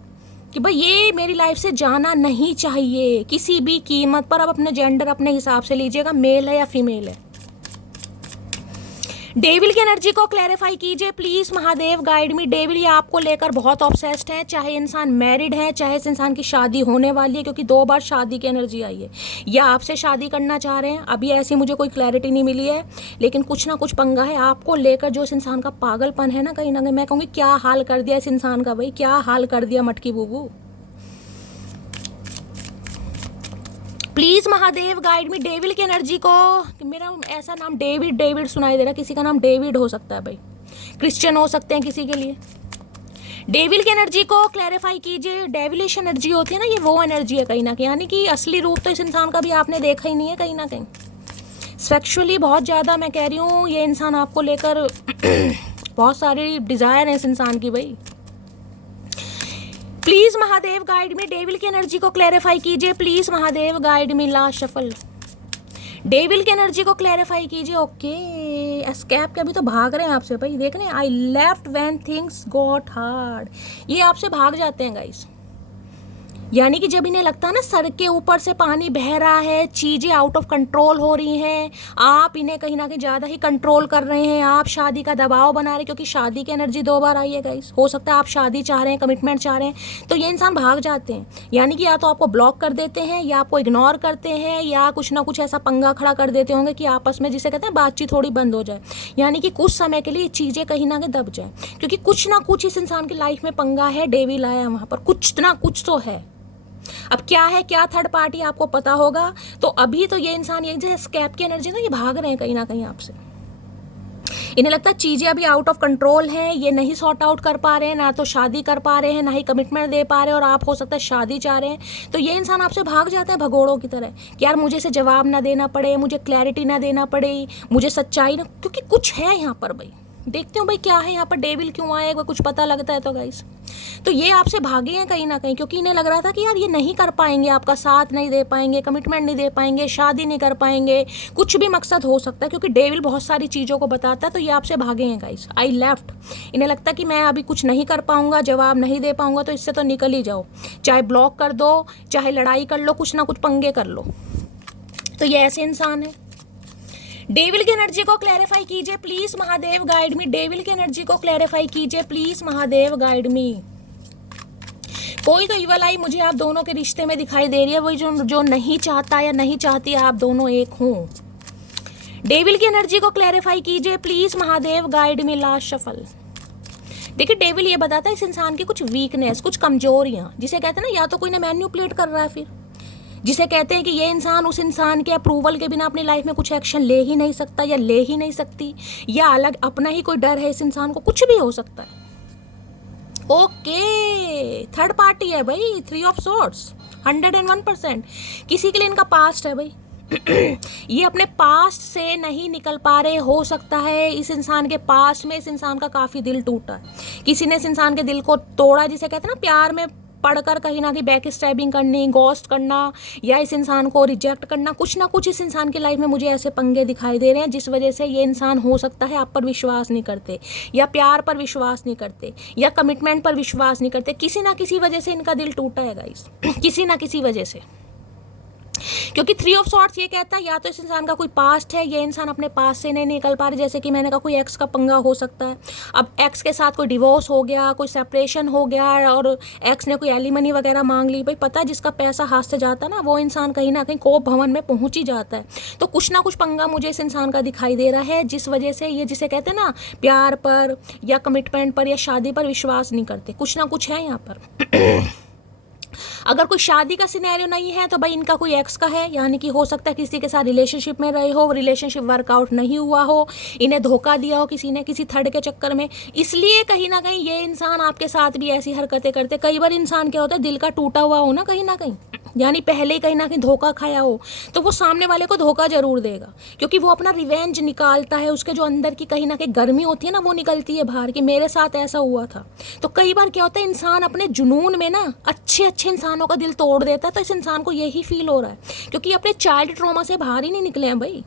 कि भाई ये मेरी लाइफ से जाना नहीं चाहिए किसी भी कीमत पर। अब अपने जेंडर अपने हिसाब से लीजिएगा, मेल है या फीमेल है। डेविल की एनर्जी को क्लैरिफाई कीजिए please Mahadev guide me. Devil ये आपको लेकर बहुत ऑब्सेस्ड है, चाहे इंसान मैरिड है, चाहे इस इंसान की शादी होने वाली है, क्योंकि 2 बार शादी की एनर्जी आई है, या आपसे शादी करना चाह रहे हैं। अभी ऐसी मुझे कोई क्लैरिटी नहीं मिली है, लेकिन कुछ ना कुछ पंगा है आपको लेकर। जो इस इंसान का पागलपन है ना कहीं मैं कहूँगी क्या हाल कर दिया इस इंसान का भाई, क्या हाल कर दिया मटकी बूबू। Please Mahadev guide me. Devil की एनर्जी को, मेरा ऐसा नाम डेविड सुनाई दे रहा है, किसी का नाम डेविड हो सकता है भाई, क्रिश्चियन हो सकते हैं किसी के लिए। डेविल की एनर्जी को क्लैरिफाई कीजिए। डेविलिश एनर्जी होती है ना, ये वो एनर्जी है कहीं ना कहीं, यानी कि असली रूप तो इस इंसान का भी आपने देखा ही नहीं है कहीं ना कहीं। सेक्सुअली बहुत ज़्यादा मैं कह रही हूँ ये इंसान आपको लेकर बहुत सारी डिज़ायर है इस इंसान की भाई। Please Mahadev guide me, devil की एनर्जी को क्लैरिफाई कीजिए। Please Mahadev guide me, last shuffle. Devil की एनर्जी को क्लैरिफाई कीजिए। ओके, एस्केप के अभी तो भाग रहे हैं आपसे भाई, देख रहे हैं। I left when things got hard, ये आपसे भाग जाते हैं गाइस। यानी कि जब इन्हें लगता है ना सर के ऊपर से पानी बह रहा है, चीज़ें आउट ऑफ कंट्रोल हो रही हैं, आप इन्हें कहीं ना कहीं ज़्यादा ही कंट्रोल कर रहे हैं, आप शादी का दबाव बना रहे हैं, क्योंकि शादी की एनर्जी 2 बार आई है गाइस। हो सकता है आप शादी चाह रहे हैं, कमिटमेंट चाह रहे हैं, तो ये इंसान भाग जाते हैं। यानी कि या तो आपको ब्लॉक कर देते हैं, या आपको इग्नोर करते हैं, या कुछ ना कुछ ऐसा पंगा खड़ा कर देते होंगे कि आपस में जिसे कहते हैं बातचीत थोड़ी बंद हो जाए। यानी कि कुछ समय के लिए चीज़ें कहीं ना कहीं दब जाए, क्योंकि कुछ ना कुछ इस इंसान की लाइफ में पंगा है। डेविल आया वहाँ पर, कुछ ना कुछ तो है। अब क्या है, क्या थर्ड पार्टी आपको पता होगा। तो अभी तो ये इंसान, ये जैसे स्कैप की एनर्जी ना, ये भाग रहे हैं कहीं ना कहीं आपसे। इन्हें लगता है चीज़ें अभी आउट ऑफ कंट्रोल हैं, ये नहीं सॉर्ट आउट कर पा रहे हैं, ना तो शादी कर पा रहे हैं, ना ही कमिटमेंट दे पा रहे हैं, और आप हो सकता है शादी चाह रहे हैं। तो ये इंसान आपसे भाग जाता है भगोड़ों की तरह कि यार मुझे इसे जवाब ना देना पड़े, मुझे क्लैरिटी ना देना पड़े, मुझे सच्चाई ना, क्योंकि कुछ है यहाँ पर भाई। देखते हो भाई क्या है यहाँ पर, डेविल क्यों आए, कुछ पता लगता है तो गाइस। तो ये आपसे भागे हैं कहीं ना कहीं, क्योंकि इन्हें लग रहा था कि यार ये नहीं कर पाएंगे, आपका साथ नहीं दे पाएंगे, कमिटमेंट नहीं दे पाएंगे, शादी नहीं कर पाएंगे, कुछ भी मकसद हो सकता है, क्योंकि डेविल बहुत सारी चीज़ों को बताता है। तो ये आपसे भागे हैं गाइस। आई लेफ्ट, इन्हें लगता है कि मैं अभी कुछ नहीं कर पाऊंगा, जवाब नहीं दे पाऊंगा, तो इससे तो निकल ही जाओ, चाहे ब्लॉक कर दो, चाहे लड़ाई कर लो, कुछ ना कुछ पंगे कर लो। तो ये ऐसे इंसान है। डेविल की एनर्जी को क्लैरिफाई कीजिए please Mahadev guide me. Devil की एनर्जी को क्लैरिफाई कीजिए प्लीज महादेव गाइड मी। कोई तो इवल आई मुझे आप दोनों के रिश्ते में दिखाई दे रही है, वही जो नहीं चाहता या नहीं चाहती आप दोनों एक हों। डेविल की एनर्जी को क्लैरिफाई कीजिए please Mahadev guide me, last shuffle. देखिए डेविल ये बताता है इस इंसान की कुछ वीकनेस, कुछ कमजोरियां, जिसे कहते हैं ना, या तो कोई ने मैन्युपुलेट कर रहा है, फिर जिसे कहते हैं कि ये इंसान उस इंसान के अप्रूवल के बिना अपनी लाइफ में कुछ एक्शन ले ही नहीं सकता या ले ही नहीं सकती, या अलग अपना ही कोई डर है इस इंसान को, कुछ भी हो सकता है। ओके, थर्ड पार्टी है भाई, 3 ऑफ सॉर्ड्स, 101%। किसी के लिए इनका पास्ट है भाई। ये अपने पास्ट से नहीं निकल पा रहे। हो सकता है इस इंसान के पास्ट में इस इंसान का काफ़ी दिल टूटा है, किसी ने इस इंसान के दिल को तोड़ा, जिसे कहते हैं ना प्यार में पढ़कर कहीं ना कहीं बैक स्टैबिंग करनी, गोस्ट करना, या इस इंसान को रिजेक्ट करना। कुछ ना कुछ इस इंसान की लाइफ में मुझे ऐसे पंगे दिखाई दे रहे हैं जिस वजह से ये इंसान हो सकता है आप पर विश्वास नहीं करते, या प्यार पर विश्वास नहीं करते, या कमिटमेंट पर विश्वास नहीं करते। किसी ना किसी वजह से इनका दिल टूटा है गाइस, किसी ना किसी वजह से। क्योंकि 3 ऑफ सॉर्ड्स ये कहता है या तो इस इंसान का कोई पास्ट है, ये इंसान अपने पास से नहीं निकल पा रहे, जैसे कि मैंने कहा कोई एक्स का पंगा हो सकता है। अब एक्स के साथ कोई डिवोर्स हो गया, कोई सेपरेशन हो गया, और एक्स ने कोई एलिमनी वगैरह मांग ली। भाई पता है जिसका पैसा हाथ से जाता है ना, वो इंसान कहीं ना कहीं कोप भवन में पहुंच ही जाता है। तो कुछ ना कुछ पंगा मुझे इस इंसान का दिखाई दे रहा है, जिस वजह से ये जिसे कहते हैं ना प्यार पर या कमिटमेंट पर या शादी पर विश्वास नहीं करते। कुछ ना कुछ है यहाँ पर। अगर कोई शादी का सिनेरियो नहीं है तो भाई इनका कोई एक्स का है, यानी कि हो सकता है किसी के साथ रिलेशनशिप में रहे हो, रिलेशनशिप वर्कआउट नहीं हुआ हो, इन्हें धोखा दिया हो किसी ने किसी थर्ड के चक्कर में, इसलिए कहीं ना कहीं ये इंसान आपके साथ भी ऐसी हरकतें करते। कई बार इंसान क्या होता है, दिल का टूटा हुआ हो ना कहीं ना कहीं, यानी पहले ही कहीं ना कहीं धोखा खाया हो, तो वो सामने वाले को धोखा जरूर देगा, क्योंकि वो अपना रिवेंज निकालता है। उसके जो अंदर की कहीं ना कहीं गर्मी होती है ना, वो निकलती है बाहर कि मेरे साथ ऐसा हुआ था। तो कई बार क्या होता है, इंसान अपने जुनून में ना अच्छे अच्छे इंसानों का दिल तोड़ देता है। तो इस इंसान को यही फील हो रहा है, क्योंकि अपने चाइल्ड ट्रॉमा से बाहर ही नहीं निकले हैं भाई।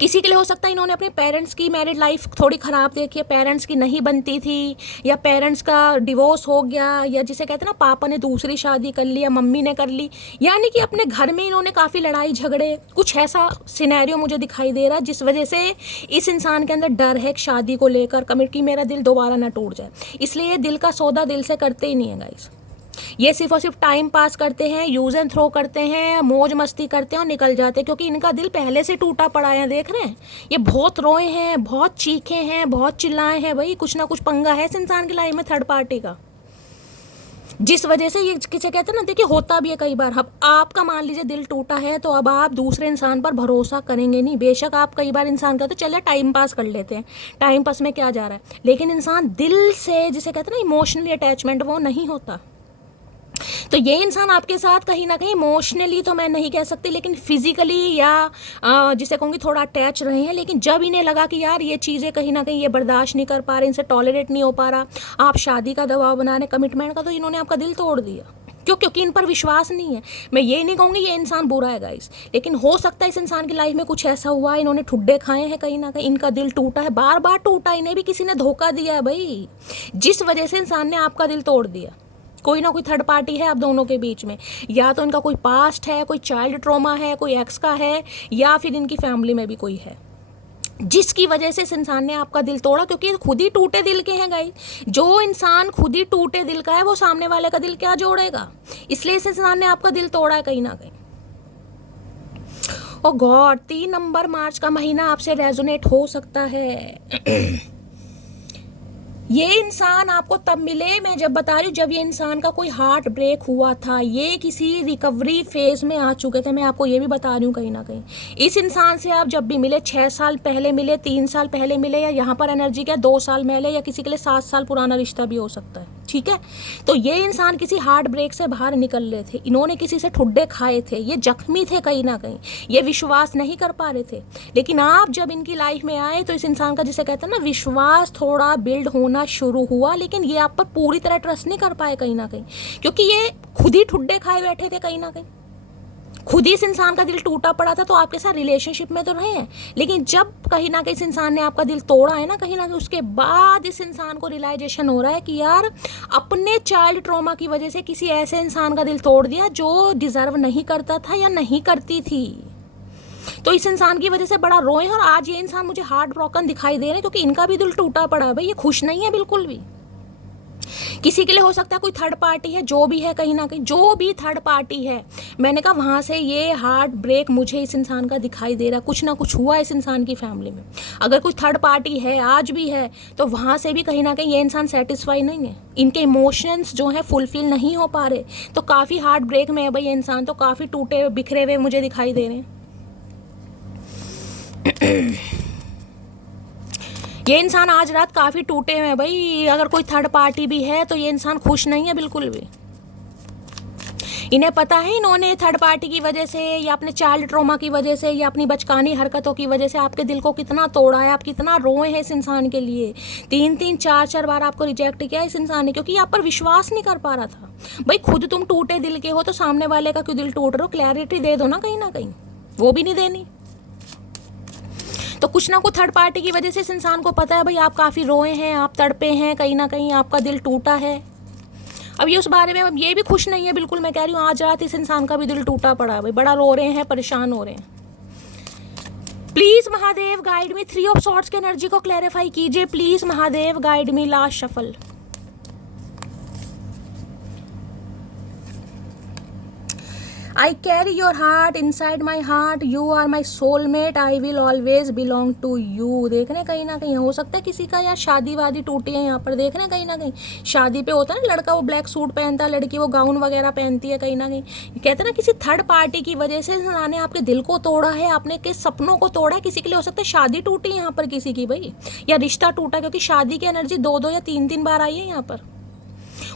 किसी के लिए हो सकता है इन्होंने अपने पेरेंट्स की मैरिड लाइफ थोड़ी ख़राब देखी है, पेरेंट्स की नहीं बनती थी, या पेरेंट्स का डिवोर्स हो गया, या जिसे कहते हैं ना पापा ने दूसरी शादी कर ली या मम्मी ने कर ली, यानी कि अपने घर में इन्होंने काफ़ी लड़ाई झगड़े, कुछ ऐसा सिनेरियो मुझे दिखाई दे रहा है, जिस वजह से इस इंसान के अंदर डर है शादी को लेकर, कमिट की मेरा दिल दोबारा ना टूट जाए। इसलिए दिल का सौदा दिल से करते ही नहीं है गाइस। ये सिर्फ और सिर्फ टाइम पास करते हैं, यूज एंड थ्रो करते हैं, मौज मस्ती करते हैं और निकल जाते हैं, क्योंकि इनका दिल पहले से टूटा पड़ा है। देख रहे हैं ये बहुत रोए हैं, बहुत चीखे हैं, बहुत चिल्लाए हैं। भाई कुछ ना कुछ पंगा है इस इंसान की लाइफ में थर्ड पार्टी का। जिस वजह से ये किसे कहते हैं ना, देखिए होता भी है कई बार। अब आपका मान लीजिए दिल टूटा है तो अब आप दूसरे इंसान पर भरोसा करेंगे नहीं। बेशक आप कई बार इंसान कहते हैं चलिए टाइम पास कर लेते हैं, टाइम पास में क्या जा रहा है, लेकिन इंसान दिल से जिसे कहते हैं ना इमोशनली अटैचमेंट वो नहीं होता। तो ये इंसान आपके साथ कहीं ना कहीं इमोशनली तो मैं नहीं कह सकती, लेकिन फिजिकली या जिसे कहूँगी थोड़ा अटैच रहे हैं। लेकिन जब इन्हें लगा कि यार ये चीज़ें कहीं ना कहीं ये बर्दाश्त नहीं कर पा रहे, इनसे टॉलरेट नहीं हो पा रहा, आप शादी का दबाव बना रहे, कमिटमेंट का, तो इन्होंने आपका दिल तोड़ दिया। क्यों? क्योंकि इन पर विश्वास नहीं है। मैं ये नहीं कहूँगी ये इंसान बुरा है गाइस, लेकिन हो सकता है इस इंसान की लाइफ में कुछ ऐसा हुआ है, इन्होंने ठुड्डे खाए हैं कहीं ना कहीं, इनका दिल टूटा है, बार बार टूटा, इन्हें भी किसी ने धोखा दिया है भाई, जिस वजह से इंसान ने आपका दिल तोड़ दिया। कोई ना कोई थर्ड पार्टी है आप दोनों के बीच में, या तो इनका कोई पास्ट है, कोई चाइल्ड ट्रॉमा है, कोई एक्स का है, या फिर इनकी फैमिली में भी कोई है, जिसकी वजह से इस इंसान ने आपका दिल तोड़ा। क्योंकि खुद ही टूटे दिल के हैं गाइस। जो इंसान खुद ही टूटे दिल का है वो सामने वाले का दिल क्या जोड़ेगा, इसलिए इस इंसान ने आपका दिल तोड़ा है कहीं ना कहीं। ओ गॉड, 3 नंबर मार्च का महीना आपसे रेजोनेट हो सकता है। ये इंसान आपको तब मिले, मैं जब बता रही हूँ, जब ये इंसान का कोई हार्ट ब्रेक हुआ था, ये किसी रिकवरी फेज में आ चुके थे। मैं आपको ये भी बता रही हूँ कहीं ना कहीं इस इंसान से आप जब भी मिले, 6 साल पहले मिले, 3 साल पहले मिले, या यहाँ पर एनर्जी क्या 2 साल पहले, या किसी के लिए 7 साल पुराना रिश्ता भी हो सकता है, ठीक है। तो ये इंसान किसी हार्ट ब्रेक से बाहर निकल रहे थे, इन्होंने किसी से ठुड्डे खाए थे, ये जख्मी थे कहीं ना कहीं, ये विश्वास नहीं कर पा रहे थे। लेकिन आप जब इनकी लाइफ में आए तो इस इंसान का जिसे कहते हैं ना विश्वास थोड़ा बिल्ड होना शुरू हुआ, लेकिन ये आप पर पूरी तरह ट्रस्ट नहीं कर पाए कहीं ना कहीं, क्योंकि ये खुद ही ठुड्डे खाए बैठे थे कहीं ना कहीं, खुद ही इस इंसान का दिल टूटा पड़ा था। तो आपके साथ रिलेशनशिप में तो रहे हैं, लेकिन जब कहीं ना कहीं इस इंसान ने आपका दिल तोड़ा है ना, कहीं ना कहीं उसके बाद इस इंसान को रियलाइजेशन हो रहा है कि यार अपने चाइल्ड ट्रॉमा की वजह से किसी ऐसे इंसान का दिल तोड़ दिया जो डिजर्व नहीं करता था या नहीं करती थी। तो इस इंसान की वजह से बड़ा रोए हैं, और आज ये इंसान मुझे हार्ट ब्रोकन दिखाई दे रहे हैं, क्योंकि इनका भी दिल टूटा पड़ा है भाई, ये खुश नहीं है बिल्कुल भी। किसी के लिए हो सकता है कोई थर्ड पार्टी है, जो भी है कहीं ना कहीं, जो भी थर्ड पार्टी है, मैंने कहा वहाँ से ये हार्ट ब्रेक मुझे इस इंसान का दिखाई दे रहा, कुछ ना कुछ हुआ इस इंसान की फैमिली में। अगर कोई थर्ड पार्टी है आज भी है, तो वहाँ से भी कहीं ना कहीं ये इंसान सेटिस्फाई नहीं है, इनके इमोशंस जो है फुलफिल नहीं हो पा रहे, तो काफ़ी हार्ट ब्रेक में है भाई ये इंसान, तो काफ़ी टूटे बिखरे हुए मुझे दिखाई दे रहे हैं। ये इंसान आज रात काफ़ी टूटे हुए हैं भाई। अगर कोई थर्ड पार्टी भी है तो ये इंसान खुश नहीं है बिल्कुल भी। इन्हें पता है इन्होंने थर्ड पार्टी की वजह से, या अपने चाइल्ड ट्रॉमा की वजह से, या अपनी बचकानी हरकतों की वजह से आपके दिल को कितना तोड़ा है, आप कितना रोए हैं इस इंसान के लिए। 3-3 4-4 बार आपको रिजेक्ट किया इस इंसान ने, क्योंकि आप पर विश्वास नहीं कर पा रहा था। भाई खुद तुम टूटे दिल के हो तो सामने वाले का क्यों दिल टूट रहे हो, क्लैरिटी दे दो ना कहीं, वो भी नहीं देनी। तो कुछ ना कुछ थर्ड पार्टी की वजह से इस इंसान को पता है भाई आप काफ़ी रोए हैं, आप तड़पे हैं, कहीं ना कहीं आपका दिल टूटा है। अब ये उस बारे में अब ये भी खुश नहीं है बिल्कुल। मैं कह रही हूँ आज रात इस इंसान का भी दिल टूटा पड़ा है भाई, बड़ा रो रहे हैं, परेशान हो रहे हैं। Please Mahadev guide me, 3 of swords की एनर्जी को क्लैरिफाई कीजिए please Mahadev, guide me, last shuffle. I carry your heart inside my heart, you are my soulmate, I will always belong to you। देख रहे हैं कहीं ना कहीं हो सकता है किसी का यार शादी वादी टूटी है यहाँ पर, देख रहे हैं कहीं ना कहीं शादी पे होता है ना, लड़का वो ब्लैक सूट पहनता है, लड़की वो गाउन वगैरह पहनती है, कहीं ना कहीं कहते हैं ना किसी थर्ड पार्टी की वजह से इंसान ने आपके दिल को तोड़ा है, आपने के सपनों को तोड़ा है। किसी के लिए हो सकता है शादी टूटी यहाँ पर किसी की भाई, या रिश्ता टूटा, क्योंकि शादी की एनर्जी 2-2 या 3-3 बार आई है यहाँ पर।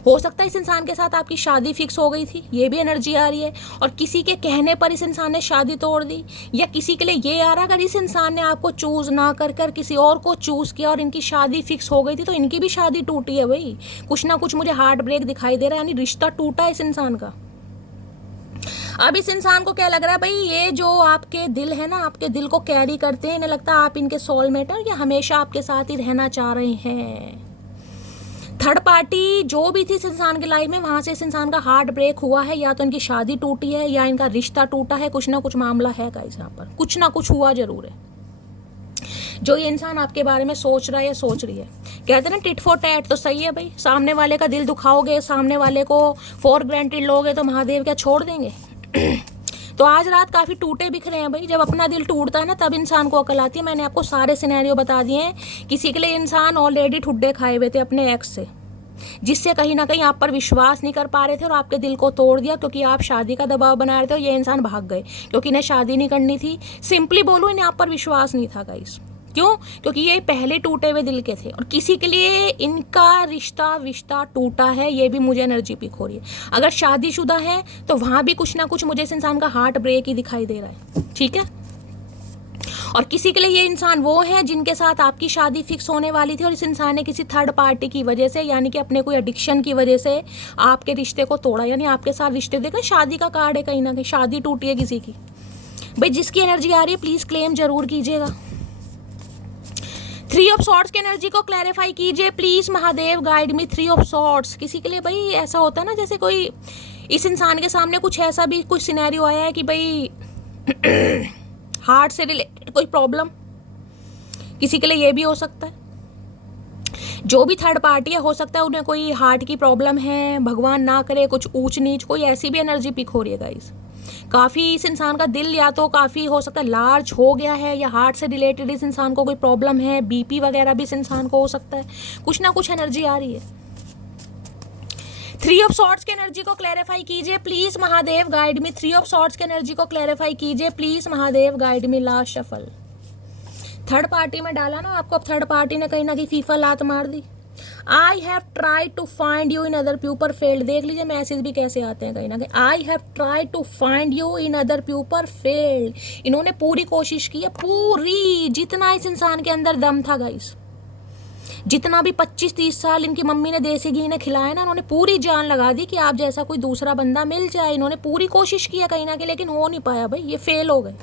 हो सकता है इस इंसान के साथ आपकी शादी फिक्स हो गई थी, ये भी एनर्जी आ रही है, और किसी के कहने पर इस इंसान ने शादी तोड़ दी। या किसी के लिए ये आ रहा अगर इस इंसान ने आपको चूज़ ना कर कर किसी और को चूज़ किया और इनकी शादी फिक्स हो गई थी, तो इनकी भी शादी टूटी है भाई। कुछ ना कुछ मुझे हार्ट ब्रेक दिखाई दे रहा है, यानी रिश्ता टूटा है इस इंसान का। अब इस इंसान को क्या लग रहा है भाई, ये जो आपके दिल है ना, आपके दिल को कैरी करते हैं, इन्हें लगता है आप इनके सोलमेट हैं और ये हमेशा आपके साथ ही रहना चाह रहे हैं। थर्ड पार्टी जो भी थी इस इंसान की लाइफ में, वहाँ से इस इंसान का हार्ट ब्रेक हुआ है, या तो इनकी शादी टूटी है या इनका रिश्ता टूटा है, कुछ ना कुछ मामला है गाइस, यहाँ पर कुछ ना कुछ हुआ जरूर है। जो ये इंसान आपके बारे में सोच रहा है या सोच रही है, कहते हैं ना टिट फॉर टैट, तो सही है भाई। सामने वाले का दिल दुखाओगे, सामने वाले को फॉर ग्रांटेड लोगे, तो महादेव क्या छोड़ देंगे। तो आज रात काफ़ी टूटे बिखरे हैं भाई। जब अपना दिल टूटता है ना तब इंसान को अकल आती है। मैंने आपको सारे सिनेरियो बता दिए हैं। किसी के लिए इंसान ऑलरेडी ठुड्डे खाए हुए थे अपने एक्स से, जिससे कहीं ना कहीं आप पर विश्वास नहीं कर पा रहे थे और आपके दिल को तोड़ दिया क्योंकि आप शादी का दबाव बना रहे थे और ये इंसान भाग गए क्योंकि इन्हें शादी नहीं करनी थी। सिंपली बोलूँ, इन्हें आप पर विश्वास नहीं था गाइस। क्यों? क्योंकि ये पहले टूटे हुए दिल के थे और किसी के लिए इनका रिश्ता विश्ता टूटा है। ये भी मुझे एनर्जी पिक हो रही है। अगर शादीशुदा है तो वहाँ भी कुछ ना कुछ मुझे इस इंसान का हार्ट ब्रेक ही दिखाई दे रहा है, ठीक है। और किसी के लिए ये इंसान वो है जिनके साथ आपकी शादी फिक्स होने वाली थी और इस इंसान ने किसी थर्ड पार्टी की वजह से, यानी कि अपने कोई एडिक्शन की वजह से आपके रिश्ते को तोड़ा। यानी आपके साथ रिश्ते, देखना शादी का कार्ड है, कहीं ना कहीं शादी टूटी है किसी की। भाई जिसकी एनर्जी आ रही है प्लीज क्लेम जरूर कीजिएगा। 3 ऑफ सॉर्ड्स की एनर्जी को क्लैरिफाई कीजिए please Mahadev, guide me. 3 of swords किसी के लिए भाई ऐसा होता है ना, जैसे कोई इस इंसान के सामने कुछ ऐसा भी कुछ सिनेरियो आया है कि भाई हार्ट से रिलेटेड कोई प्रॉब्लम, किसी के लिए ये भी हो सकता है। जो भी थर्ड पार्टी है, हो सकता है उन्हें कोई हार्ट की प्रॉब्लम है, भगवान ना करे कुछ ऊंच नीच, कोई ऐसी भी एनर्जी पिक हो रही है गाइस। काफ़ी इस इंसान का दिल या तो काफ़ी हो सकता है लार्ज हो गया है, या हार्ट से रिलेटेड इस इंसान को कोई प्रॉब्लम है, बीपी वगैरह भी इस इंसान को हो सकता है। कुछ ना कुछ एनर्जी आ रही है। 3 ऑफ सॉर्ड्स की एनर्जी को क्लैरिफाई कीजिए please Mahadev, guide me. 3 of swords की एनर्जी को क्लैरिफाई कीजिए please Mahadev, guide me. Last shuffle third party में डाला ना आपको, अब थर्ड पार्टी ने कहीं ना कहीं फीफा लात मार दी। I have try to find you in other people failed. देख लीजिए मैसेज भी कैसे आते हैं कहीं ना कहीं। I have try to find you in other people failed. इन्होंने पूरी कोशिश की है, पूरी, जितना इस इंसान के अंदर दम था गाइस, जितना भी 25-30 साल इनकी मम्मी ने देसी घी ने खिलाया ना, उन्होंने पूरी जान लगा दी कि आप जैसा कोई दूसरा बंदा मिल जाए। इन्होंने पूरी कोशिश की है कहीं ना कहीं, लेकिन हो नहीं पाया भाई, ये फेल हो गए,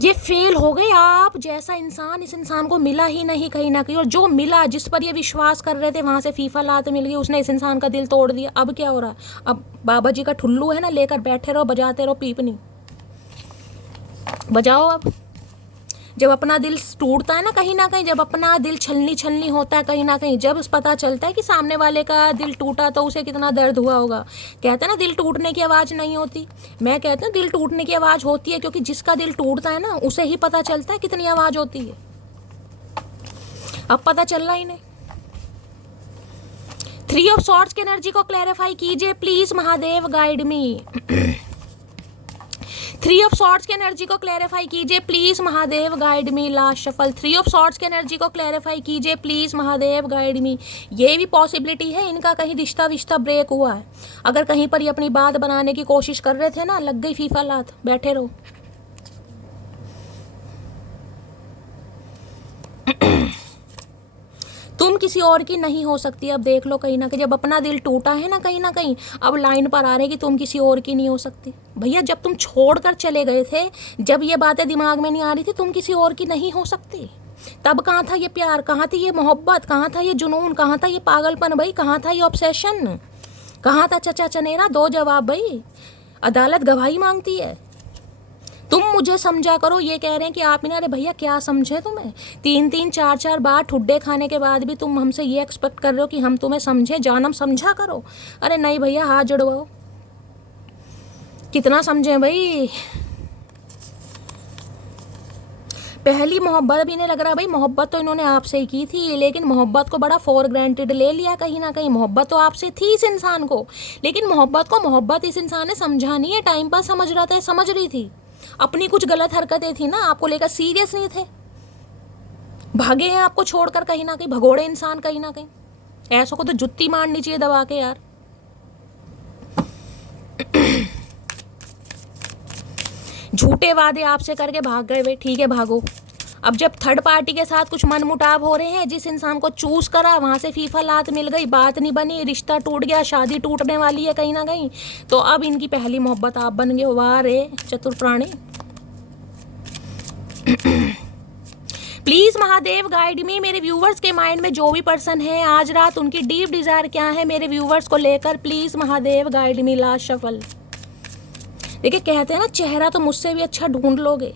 ये फेल हो गए। आप जैसा इंसान इस इंसान को मिला ही नहीं कहीं ना कहीं, और जो मिला, जिस पर ये विश्वास कर रहे थे, वहां से फीफा लात मिल गई, उसने इस इंसान का दिल तोड़ दिया। अब क्या हो रहा है? अब बाबा जी का ठुल्लू है ना, लेकर बैठे रहो, बजाते रहो पीपनी, बजाओ। अब जब अपना दिल टूटता है ना कहीं, जब अपना दिल छलनी छलनी होता है कहीं ना कहीं, जब पता चलता है कि सामने वाले का दिल टूटा तो उसे कितना दर्द हुआ होगा। कहते हैं ना दिल टूटने की आवाज़ नहीं होती, मैं कहती हूँ दिल टूटने की आवाज़ होती है, क्योंकि जिसका दिल टूटता है ना उसे ही पता चलता है कितनी आवाज़ होती है। अब पता चल रहा ही नहीं। 3 ऑफ सॉर्ड्स की एनर्जी को क्लैरिफाई कीजिए please Mahadev, guide me. 3 of swords की एनर्जी को क्लैरिफाई कीजिए please Mahadev, guide me. Last shuffle 3 of swords की एनर्जी को क्लैरिफाई कीजिए प्लीज महादेव, गाइड मी। ये भी पॉसिबिलिटी है इनका कहीं रिश्ता विश्ता ब्रेक हुआ है। अगर कहीं पर ये अपनी बात बनाने की कोशिश कर रहे थे ना, लग गई फीफा लात, बैठे रहो। तुम किसी और की नहीं हो सकती। अब देख लो कहीं ना कहीं, जब अपना दिल टूटा है ना कहीं, अब लाइन पर आ रहे कि तुम किसी और की नहीं हो सकती। भैया जब तुम छोड़कर चले गए थे, जब ये बातें दिमाग में नहीं आ रही थी, तुम किसी और की नहीं हो सकती। तब कहाँ था ये प्यार, कहाँ थी ये मोहब्बत, कहाँ था ये जुनून, कहाँ था ये पागलपन भाई, कहाँ था ये ऑब्सेशन, कहाँ था चचा चनेरा? दो जवाब भाई, अदालत गवाही मांगती है। तुम मुझे समझा करो, ये कह रहे हैं कि आप ही ना। अरे भैया क्या समझे तुम्हें? 3-3 4-4 बार ठुड्डे खाने के बाद भी तुम हमसे ये एक्सपेक्ट कर रहे हो कि हम तुम्हें समझे, जानम समझा करो। अरे नहीं भैया, हाथ जुड़वाओ। कितना समझे भाई? पहली मोहब्बत भी नहीं लग रहा भाई, मोहब्बत तो इन्होंने आपसे ही की थी, लेकिन मोहब्बत को बड़ा फॉर ग्रांटेड ले लिया कहीं ना कहीं। मोहब्बत तो आपसे थी इस इंसान को, लेकिन मोहब्बत को मोहब्बत इस इंसान ने समझा नहीं है। टाइम पास समझ रहा था, समझ रही थी, अपनी कुछ गलत हरकतें थी ना, आपको लेकर सीरियस नहीं थे, भागे हैं आपको छोड़कर कहीं ना कहीं, भगोड़े इंसान कहीं ना कहीं। ऐसों को तो जुत्ती मारनी चाहिए दबा के यार। झूठे वादे आपसे करके भाग गए भाई, ठीक है भागो। अब जब थर्ड पार्टी के साथ कुछ मन मुटाव हो रहे हैं, जिस इंसान को चूज करा वहां से फीफा लात मिल गई, बात नहीं बनी, रिश्ता टूट गया, शादी टूटने वाली है कहीं ना कहीं, तो अब इनकी पहली मोहब्बत आप बन गए। वाह रे चतुर प्राणी। प्लीज महादेव गाइड मी। मेरे व्यूवर्स के माइंड में जो भी पर्सन है आज रात, उनकी डीप डिजायर क्या है मेरे व्यूवर्स को लेकर, please Mahadev guide me. Last shuffle. देखिए कहते हैं ना, चेहरा तो मुझसे भी अच्छा ढूंढ लोगे,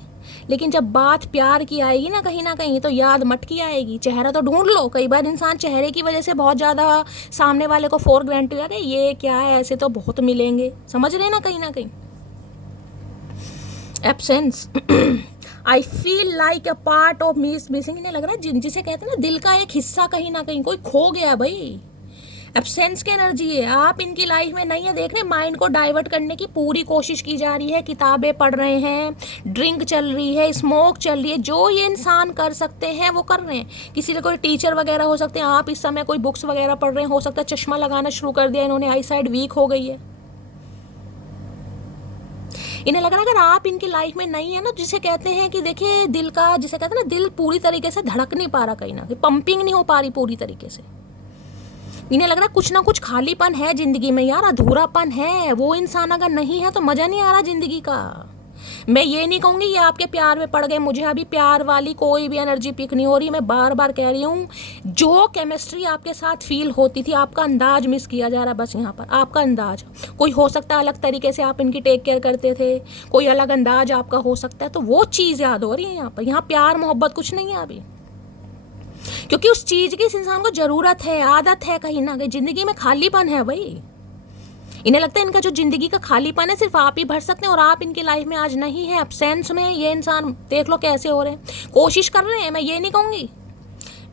लेकिन जब बात प्यार की आएगी ना कहीं तो याद मटकी आएगी। चेहरा तो ढूंढ लो, कई बार इंसान चेहरे की वजह से बहुत ज़्यादा सामने वाले को फॉर ग्रांटेड, अरे ये क्या है, ऐसे तो बहुत मिलेंगे, समझ रहे ना कहीं। Absence. I feel like a part of me is missing. इन्हें लग रहा है जिसे कहते हैं ना दिल का एक हिस्सा कहीं ना कहीं कोई खो गया भाई। एब्सेंस की एनर्जी है, आप इनकी लाइफ में नहीं है। देख रहे माइंड को डाइवर्ट करने की पूरी कोशिश की जा रही है, किताबें पढ़ रहे हैं, ड्रिंक चल रही है, स्मोक चल रही है, जो ये इंसान कर सकते हैं वो कर रहे हैं। किसी ने कोई टीचर वगैरह हो सकते हैं, आप इस समय कोई बुक्स वगैरह पढ़ रहे हैं, हो सकता है चश्मा लगाना शुरू कर दिया इन्होंने, आई साइड वीक हो गई है। इन्हें लग रहा है अगर आप इनकी लाइफ में नहीं है ना, जिसे कहते हैं कि देखिए दिल का, जिसे कहते हैं ना दिल पूरी तरीके से धड़क नहीं पा रहा, कहीं ना कहीं पंपिंग नहीं हो पा रही पूरी तरीके से। इन्हें लग रहा है कुछ ना कुछ खालीपन है जिंदगी में यार, अधूरापन है। वो इंसान अगर नहीं है तो मजा नहीं आ रहा जिंदगी का। मैं ये नहीं कहूँगी ये आपके प्यार में पड़ गए, मुझे अभी प्यार वाली कोई भी एनर्जी पिक नहीं हो रही। मैं बार बार कह रही हूँ, जो केमिस्ट्री आपके साथ फील होती थी, आपका अंदाज मिस किया जा रहा है बस यहाँ पर। आपका अंदाज कोई हो सकता है, अलग तरीके से आप इनकी टेक केयर करते थे, कोई अलग अंदाज आपका हो सकता है, तो वो चीज़ याद हो रही है यहाँ पर। यहाँ प्यार मोहब्बत कुछ नहीं है अभी, क्योंकि उस चीज़ की इस इंसान को ज़रूरत है, आदत है, कहीं ना कहीं ज़िंदगी में खालीपन है भाई। इन्हें लगता है इनका जो ज़िंदगी का खालीपन है सिर्फ आप ही भर सकते हैं, और आप इनकी लाइफ में आज नहीं है। एब्सेंस में ये इंसान देख लो कैसे हो रहे हैं, कोशिश कर रहे हैं, मैं ये नहीं कहूँगी।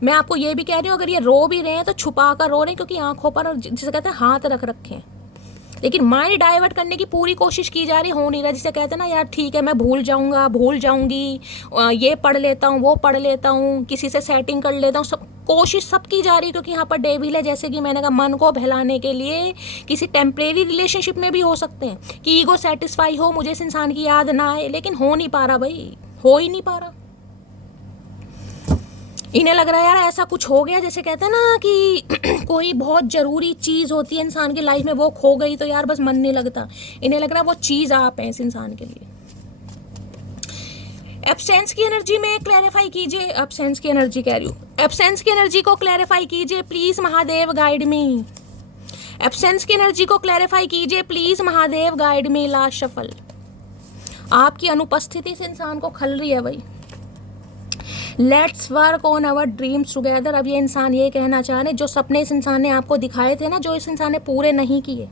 मैं आपको ये भी कह रही हूँ अगर ये रो भी रहे हैं तो छुपा कर रो रहे हैं, क्योंकि आंखों पर जिसे कहते हैं हाथ रख रखे हैं। लेकिन माइंड डाइवर्ट करने की पूरी कोशिश की जा रही, हो नहीं रहा। जिसे कहते हैं ना यार ठीक है मैं भूल जाऊंगा, भूल जाऊंगी, ये पढ़ लेता हूँ, वो पढ़ लेता हूँ, किसी से सेटिंग कर लेता हूँ, सब कोशिश सब की जा रही है। क्योंकि यहाँ पर डेविल है, जैसे कि मैंने कहा, मन को बहलाने के लिए किसी टेम्परेरी रिलेशनशिप में भी हो सकते हैं कि ईगो सेटिस्फाई हो, मुझे इस इंसान की याद ना आए, लेकिन हो नहीं पा रहा भाई, हो ही नहीं पा रहा। इन्हें लग रहा है यार ऐसा कुछ हो गया, जैसे कहते हैं ना कि कोई बहुत ज़रूरी चीज़ होती है इंसान की लाइफ में, वो खो गई तो यार बस मन नहीं लगता। इन्हें लग रहा है वो चीज़ आप हैं इस इंसान के लिए। एब्सेंस की एनर्जी में क्लैरिफाई कीजिए, एब्सेंस की एनर्जी कह रही हूँ, एब्सेंस की एनर्जी को क्लैरिफाई कीजिए please Mahadev guide me. Absence की एनर्जी को क्लैरिफाई कीजिए please Mahadev guide me. Last shuffle, आपकी अनुपस्थिति से इंसान को खल रही है भाई। Let's work on our dreams together. अब ये इंसान ये कहना चाह रहे हैं, जो सपने इस इंसान ने आपको दिखाए थे ना, जो इस इंसान ने पूरे नहीं किए,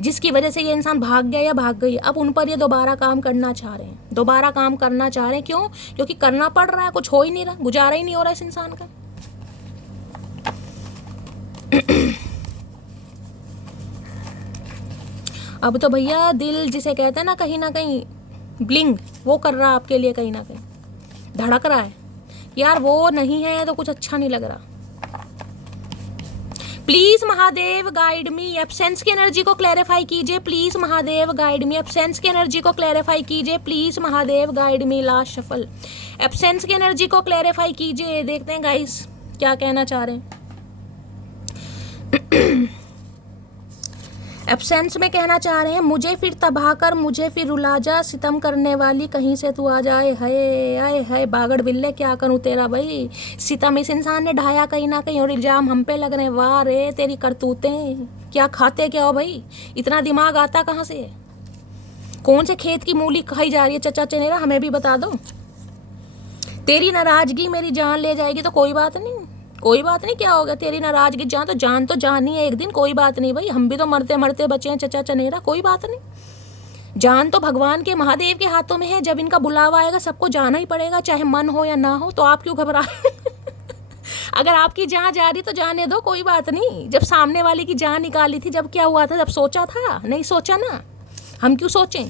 जिसकी वजह से ये इंसान भाग गया या भाग गई, अब उन पर ये दोबारा काम करना चाह रहे हैं, दोबारा काम करना चाह रहे हैं। क्यों? क्योंकि करना पड़ रहा है, कुछ हो ही नहीं रहा, गुजारा ही नहीं हो रहा इस इंसान का। अब तो भैया दिल जिसे कहते हैं ना कहीं ब्लिंग वो कर रहा है आपके लिए, कहीं ना कहीं धड़क रहा है यार। वो नहीं है तो कुछ अच्छा नहीं लग रहा। Please Mahadev guide me. Absence की एनर्जी को क्लैरिफाई कीजिए please Mahadev guide me. Absence की एनर्जी को क्लैरिफाई कीजिए please Mahadev guide me. Last shuffle, absence की एनर्जी को क्लैरिफाई कीजिए। देखते हैं गाइस क्या कहना चाह रहे हैं। एब्सेंस में कहना चाह रहे हैं, मुझे फिर तबाह कर, मुझे फिर रुला जा, सितम करने वाली कहीं से तू आ जाए। हाय आए हाय बागड़ बिल्ले, क्या करूं तेरा भाई। सितम इस इंसान ने ढाया कहीं ना कहीं, और इल्जाम हम पे लग रहे हैं। वाह रे तेरी करतूतें, क्या खाते क्या हो भाई, इतना दिमाग आता कहाँ से है। कौन से खेत की मूली खाई जा रही है चचा चनेरा, हमें भी बता दो। तेरी नाराजगी मेरी जान ले जाएगी तो कोई बात नहीं, कोई बात नहीं, क्या हो गया। तेरी नाराजगी जान तो जानी है एक दिन, कोई बात नहीं भाई, हम भी तो मरते मरते बचे हैं चचा चनेरा, कोई बात नहीं। जान तो भगवान के महादेव के हाथों में है, जब इनका बुलावा आएगा सबको जाना ही पड़ेगा, चाहे मन हो या ना हो। तो आप क्यों घबरा अगर आपकी जान जा रही तो जाने दो, कोई बात नहीं। जब सामने वाले की जान निकाली थी, जब क्या हुआ था, जब सोचा था, नहीं सोचा ना, हम क्यों सोचें।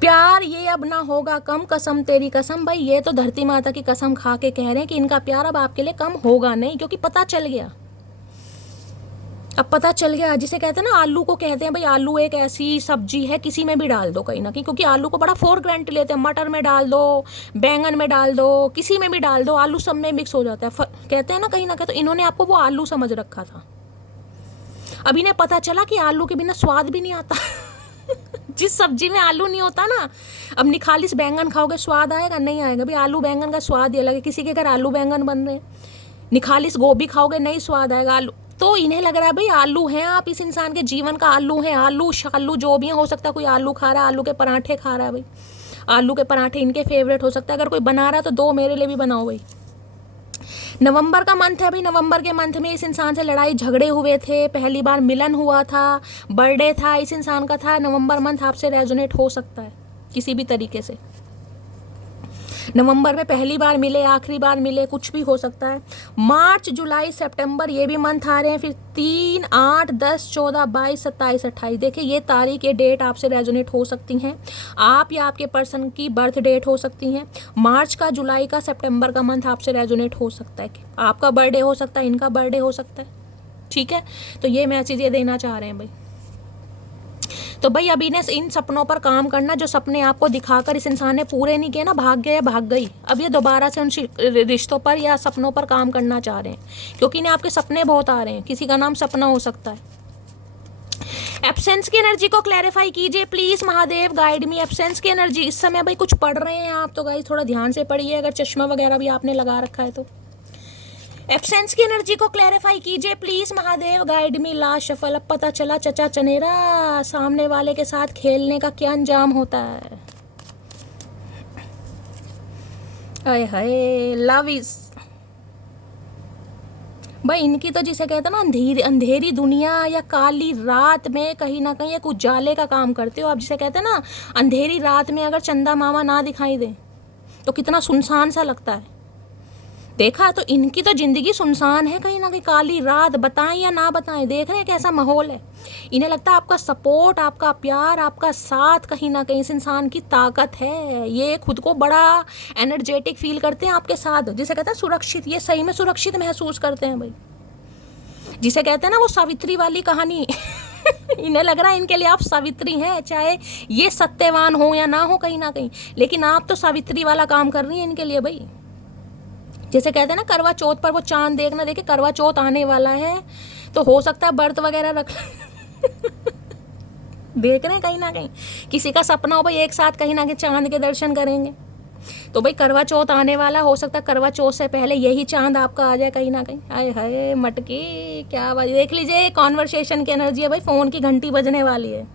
प्यार ये अब ना होगा कम, कसम तेरी कसम। भाई ये तो धरती माता की कसम खा के कह रहे हैं कि इनका प्यार अब आपके लिए कम होगा नहीं, क्योंकि पता चल गया, अब पता चल गया। जिसे कहते हैं ना, आलू को कहते हैं भाई, आलू एक ऐसी सब्जी है, किसी में भी डाल दो कहीं ना कहीं, क्योंकि आलू को बड़ा फॉर ग्रांटेड लेते हैं। मटर में डाल दो, बैंगन में डाल दो, किसी में भी डाल दो, आलू सब में मिक्स हो जाता है, कहते हैं ना कहीं ना कहीं। तो इन्होंने आपको वो आलू समझ रखा था, अब इन्हें पता चला कि आलू के बिना स्वाद भी नहीं आता जिस सब्जी में आलू नहीं होता ना, अब निखालिस बैंगन खाओगे स्वाद आएगा? नहीं आएगा भाई। आलू बैंगन का स्वाद ही अलग है। किसी के घर आलू बैंगन बन रहे हैं, निखालिस गोभी खाओगे नहीं स्वाद आएगा। आलू तो इन्हें लग रहा है भाई आलू हैं आप, इस इंसान के जीवन का आलू है। आलू शालू जो भी है, हो सकता है कोई आलू खा रहा है, आलू के पराठे खा रहा है भाई, आलू के पराठे इनके फेवरेट हो सकता है। अगर कोई बना रहा है तो दो मेरे लिए भी बनाओ भाई। नवंबर का मंथ है भाई, नवंबर के मंथ में इस इंसान से लड़ाई झगड़े हुए थे, पहली बार मिलन हुआ था, बर्थडे था इस इंसान का था। नवंबर मंथ आपसे रेजोनेट हो सकता है किसी भी तरीके से। नवंबर में पहली बार मिले, आखिरी बार मिले, कुछ भी हो सकता है। मार्च, जुलाई, सितंबर ये भी मंथ आ रहे हैं। फिर 3, 8, 10, 14, 22, 27, 28। देखिए ये तारीख, ये डेट आपसे रेजोनेट हो सकती हैं। आप या आपके पर्सन की बर्थ डेट हो सकती हैं। मार्च का, जुलाई का, सितंबर का मंथ आपसे रेजोनेट हो सकता है। आपका बर्थडे हो सकता है, इनका बर्थडे हो सकता है। ठीक है, तो ये मैसेज ये देना चाह रहे हैं भाई। तो भाई अभी ने इन सपनों पर काम करना, जो सपने आपको दिखाकर इस इंसान ने पूरे नहीं किए ना, भाग गए या भाग गई, अब ये दोबारा से उन रिश्तों पर या सपनों पर काम करना चाह रहे हैं, क्योंकि इन्हें आपके सपने बहुत आ रहे हैं। किसी का नाम सपना हो सकता है। एब्सेंस की एनर्जी को क्लैरिफाई कीजिए please Mahadev, guide me. Absence की एनर्जी, इस समय भाई कुछ पढ़ रहे हैं आप तो गाइस थोड़ा ध्यान से पढ़िए, अगर चश्मा वगैरह भी आपने लगा रखा है तो। एब्सेंस की एनर्जी को क्लैरिफाई कीजिए please Mahadev, guide me. Last shuffle. अब पता चला चचा चनेरा सामने वाले के साथ खेलने का क्या अंजाम होता है। आए हाय, लव इज भाई इनकी तो जिसे कहते हैं ना अंधेरी दुनिया या काली रात में कहीं ना कहीं एक उजाले का काम करते हो आप। जिसे कहते हैं ना अंधेरी रात में अगर चंदा मामा ना दिखाई दे तो कितना सुनसान सा लगता है। देखा, तो इनकी तो जिंदगी सुनसान है कहीं ना कहीं, काली रात। बताएं या ना बताएं, देख रहे हैं कैसा माहौल है। इन्हें लगता है आपका सपोर्ट, आपका प्यार, आपका साथ कहीं ना कहीं इस इंसान की ताकत है। ये खुद को बड़ा एनर्जेटिक फील करते हैं आपके साथ, जिसे कहते हैं सुरक्षित। ये सही में सुरक्षित महसूस करते हैं भाई, जिसे कहते हैं ना वो सावित्री वाली कहानी। इन्हें लग रहा है इनके लिए आप सावित्री हैं, चाहे ये सत्यवान हो या ना हो कहीं ना कहीं, लेकिन आप तो सावित्री वाला काम कर रही हैं इनके लिए भाई। जैसे कहते हैं ना करवा चौथ पर वो चांद देखना, देखिए करवा चौथ आने वाला है तो हो सकता है व्रत वगैरह रख देख रहे हैं कहीं ना कहीं किसी का सपना हो भाई एक साथ कहीं ना कहीं चांद के दर्शन करेंगे। तो भाई करवा चौथ आने वाला, हो सकता है करवा चौथ से पहले यही चांद आपका आ जाए कहीं ना कहीं। हाय हाय मटकी, क्या बात। देख लीजिए कॉन्वर्सेशन की एनर्जी है भाई, फ़ोन की घंटी बजने वाली है।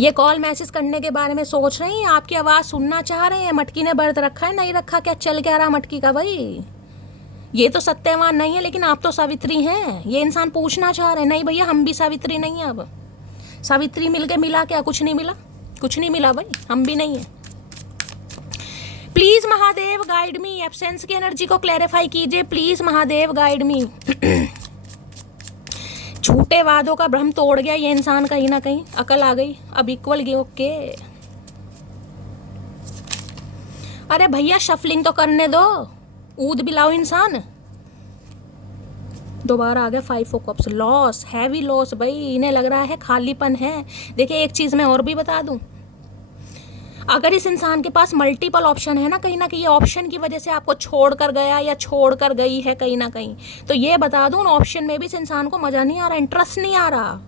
ये कॉल मैसेज करने के बारे में सोच रही हैं, आपकी आवाज़ सुनना चाह रहे हैं। मटकी ने व्रत रखा है, नहीं रखा, क्या चल क्या रहा मटकी का भाई। ये तो सत्यवान नहीं है, लेकिन आप तो सावित्री हैं। ये इंसान पूछना चाह रहे हैं, नहीं भैया हम भी सावित्री नहीं है। अब सावित्री मिल के मिला क्या? कुछ नहीं मिला, कुछ नहीं मिला भाई, हम भी नहीं है। Please Mahadev guide me. Absence की एनर्जी को क्लैरिफाई कीजिए प्लीज महादेव, गाइड मी। झूठे वादों का भ्रम तोड़ गया ये इंसान कहीं ना कहीं, अकल आ गई, अब इक्वल गए। ओके, अरे भैया शफलिंग तो करने दो, ऊद भी लाओ इंसान। दोबारा आ गया 5 of cups. Loss, heavy loss भाई, इन्हें लग रहा है खालीपन है। देखिए एक चीज़ मैं और भी बता दूं, अगर इस इंसान के पास मल्टीपल ऑप्शन है ना कहीं ये ऑप्शन की वजह से आपको छोड़ कर गया या छोड़ कर गई है कहीं ना कहीं, तो ये बता दूं उन ऑप्शन में भी इस इंसान को मज़ा नहीं आ रहा, इंटरेस्ट नहीं आ रहा।